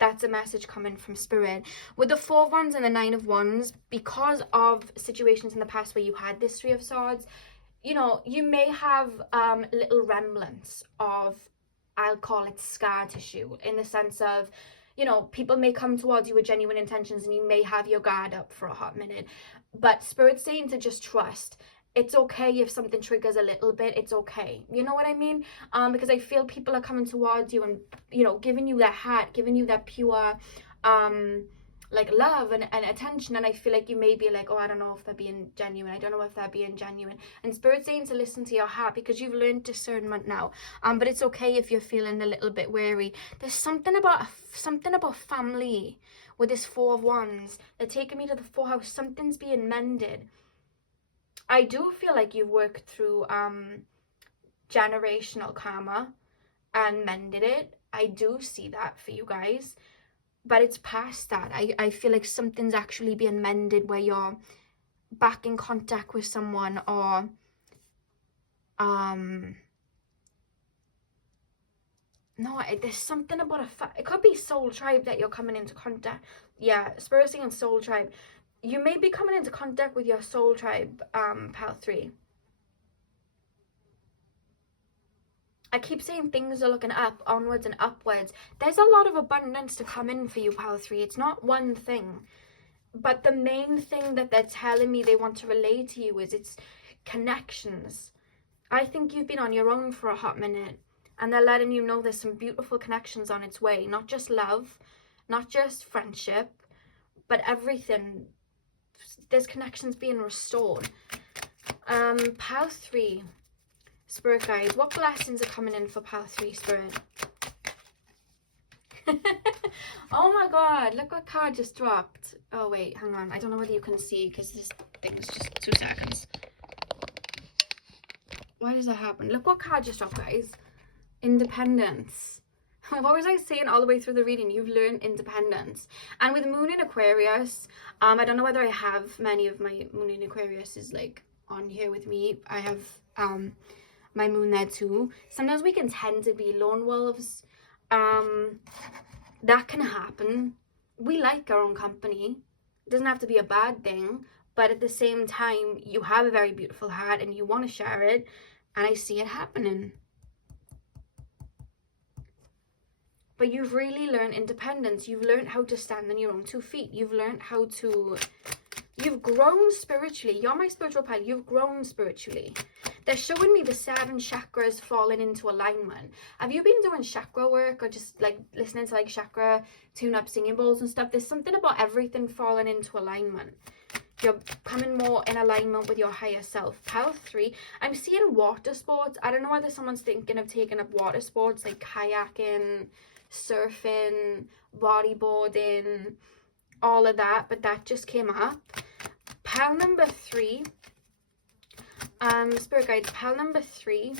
That's a message coming from Spirit. With the 4 of Wands and the 9 of Wands, because of situations in the past where you had this 3 of Swords, you may have little remnants of, I'll call it scar tissue, in the sense of, people may come towards you with genuine intentions and you may have your guard up for a hot minute. But Spirit's saying to just trust. It's okay if something triggers a little bit. It's okay. You know what I mean? Because I feel people are coming towards you and, giving you that heart, giving you that pure, like love and attention. And I feel like you may be like, oh, I don't know if they're being genuine. I don't know if they're being genuine. And Spirit's saying to listen to your heart, because you've learned discernment now. But it's okay if you're feeling a little bit wary. There's something about family with this 4 of Wands. They're taking me to the 4th house. Something's being mended. I do feel like you've worked through generational karma and mended it. I do see that for you guys, but it's past that. I feel like something's actually being mended where you're back in contact with someone, or no, there's something about it could be soul tribe that you're coming into contact. Yeah, Spirit saying soul tribe. You may be coming into contact with your soul tribe, pile 3. I keep saying things are looking up, onwards and upwards. There's a lot of abundance to come in for you, pile 3. It's not one thing. But the main thing that they're telling me they want to relay to you is it's connections. I think you've been on your own for a hot minute, and they're letting you know there's some beautiful connections on its way. Not just love, not just friendship, but everything. There's connections being restored. Pile 3. Spirit guides, what blessings are coming in for pile 3, Spirit? Oh my god, look what card just dropped. Oh wait, hang on. I don't know whether you can see because this thing's just 2 seconds. Why does that happen? Look what card just dropped, guys. Independence. What was I saying all the way through the reading? You've learned independence. And with Moon in Aquarius, I don't know whether I have many of my Moon in Aquarius is like on here with me. I have my moon there too. Sometimes we can tend to be lone wolves. That can happen. We like our own company. It doesn't have to be a bad thing, but at the same time, you have a very beautiful heart and you want to share it, and I see it happening. But you've really learned independence. You've learned how to stand on your own 2 feet. You've learned how to... You've grown spiritually. You're my spiritual pal. You've grown spiritually. They're showing me the 7 chakras falling into alignment. Have you been doing chakra work or just like listening to like chakra tune-up singing bowls and stuff? There's something about everything falling into alignment. You're coming more in alignment with your higher self. Pile 3, I'm seeing water sports. I don't know whether someone's thinking of taking up water sports like kayaking, surfing, bodyboarding, all of that, but that just came up. Pile number 3, Spirit guides, pile number 3,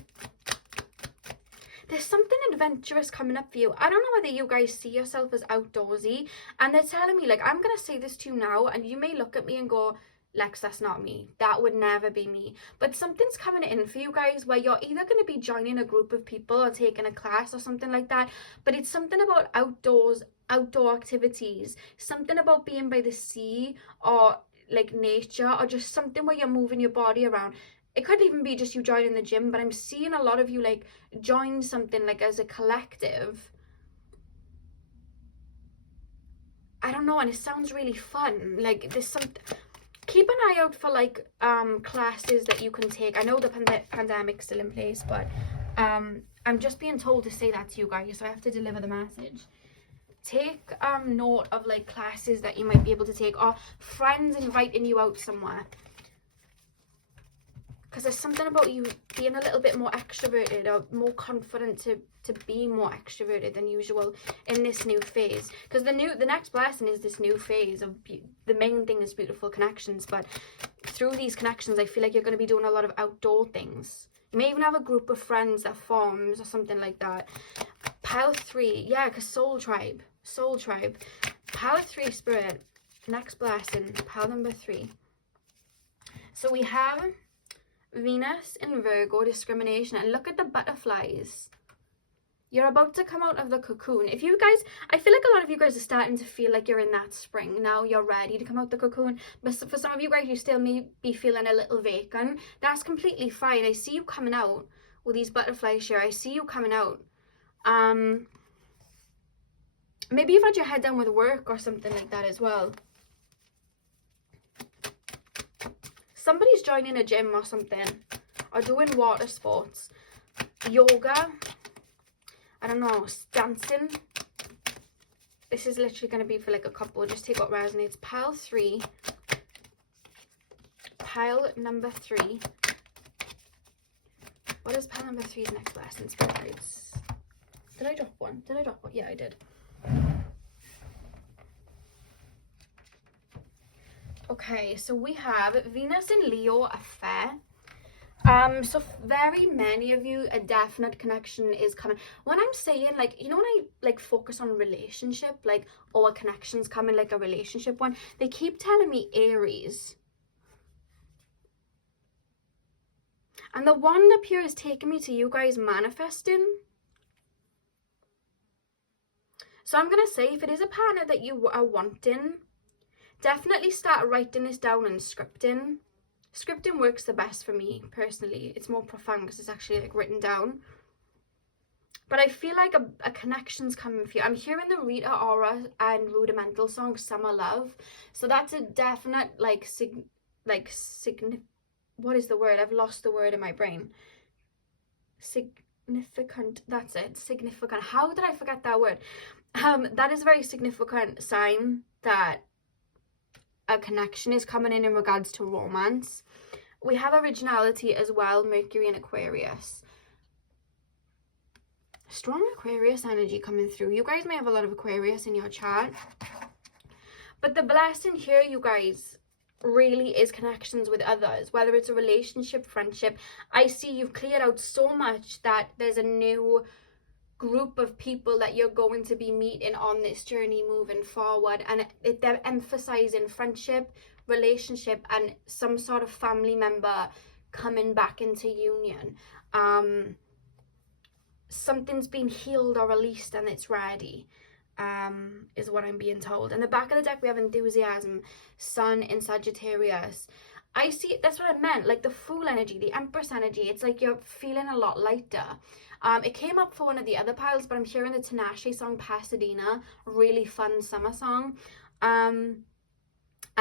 there's something adventurous coming up for you. I don't know whether you guys see yourself as outdoorsy, and they're telling me, like, I'm gonna say this to you now, and you may look at me and go, Lex, that's not me. That would never be me. But something's coming in for you guys where you're either going to be joining a group of people or taking a class or something like that. But it's something about outdoors, outdoor activities, something about being by the sea or like nature, or just something where you're moving your body around. It could even be just you joining the gym, but I'm seeing a lot of you like join something like as a collective. I don't know, and it sounds really fun. Like there's something... Keep an eye out for like classes that you can take. I know the pandemic's still in place, but I'm just being told to say that to you guys, so I have to deliver the message. Take note of like classes that you might be able to take, or friends inviting you out somewhere. Because there's something about you being a little bit more extroverted or more confident to be more extroverted than usual in this new phase. Because the next blessing is this new phase of the main thing is beautiful connections. But through these connections, I feel like you're going to be doing a lot of outdoor things. You may even have a group of friends that forms or something like that. Pile 3, yeah, because soul tribe. Pile 3, Spirit. Next blessing, pile number 3. So we have Venus in Virgo, discrimination, and look at the butterflies. You're about to come out of the cocoon. If you guys, I feel like a lot of you guys are starting to feel like you're in that spring now. You're ready to come out the cocoon, but for some of you guys, you still may be feeling a little vacant. That's completely fine. I see you coming out with these butterflies here. I see you coming out. Maybe you've had your head down with work or something like that as well. Somebody's joining a gym or something, or doing water sports, yoga, I don't know, dancing. This is literally going to be for like a couple. Just take what resonates. Pile 3. Pile number 3. What is pile number 3's next blessing, Spirit guides? Did I drop one? Yeah, I did. Okay, so we have Venus in Leo affair. So very many of you, a definite connection is coming. When I'm saying, like, you know, when I like focus on relationship, like, oh, a connection's coming, like a relationship one, they keep telling me Aries. And the wand up here is taking me to you guys manifesting. So I'm going to say, if it is a partner that you are wanting, definitely start writing this down and scripting. Scripting works the best for me, personally. It's more profound because it's actually like written down. But I feel like a connection's coming for you. I'm hearing the Rita Ora and Rudimental song, Summer Love. So that's a definite, what is the word? I've lost the word in my brain. Significant, that's it, significant. How did I forget that word? That is a very significant sign that a connection is coming in regards to romance. We have originality as well, Mercury and Aquarius. Strong Aquarius energy coming through. You guys may have a lot of Aquarius in your chart. But the blessing here, you guys, really is connections with others, whether it's a relationship, friendship. I see you've cleared out so much that there's a new group of people that you're going to be meeting on this journey moving forward, and they're emphasizing friendship, relationship, and some sort of family member coming back into union. Something's been healed or released and it's ready, is what I'm being told. In the back of the deck we have enthusiasm, sun in Sagittarius. I see, that's what I meant, like the Fool energy, the Empress energy. It's like you're feeling a lot lighter. It came up for one of the other piles, but I'm hearing the Tinashe song Pasadena, really fun summer song. And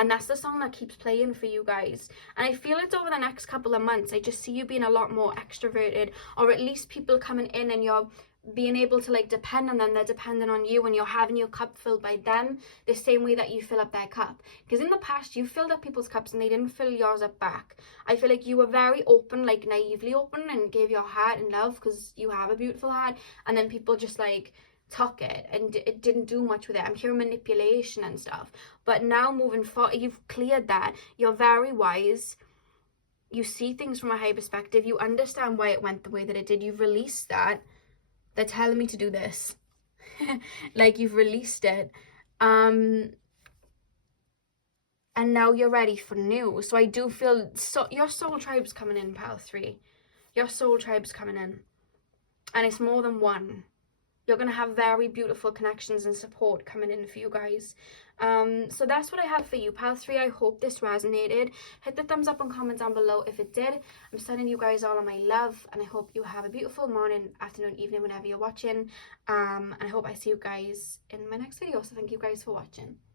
that's the song that keeps playing for you guys. And I feel it's over the next couple of months. I just see you being a lot more extroverted, or at least people coming in and you're being able to like depend on them. They're depending on you, and you're having your cup filled by them the same way that you fill up their cup. Because in the past, you filled up people's cups and they didn't fill yours up back. I feel like you were very open, like naively open, and gave your heart and love because you have a beautiful heart. And then people just like took it and it didn't do much with it. I'm hearing manipulation and stuff. But now moving forward, you've cleared that. You're very wise. You see things from a high perspective. You understand why it went the way that it did. You've released that. They're telling me to do this. Like, you've released it. And now you're ready for new. So I do feel your soul tribe's coming in, pile 3. Your soul tribe's coming in. And it's more than one. You're going to have very beautiful connections and support coming in for you guys. So that's what I have for you, pile 3. I hope this resonated. Hit the thumbs up and comment down below if it did. I'm sending you guys all of my love, and I hope you have a beautiful morning, afternoon, evening, whenever you're watching. And I hope I see you guys in my next video. So thank you guys for watching.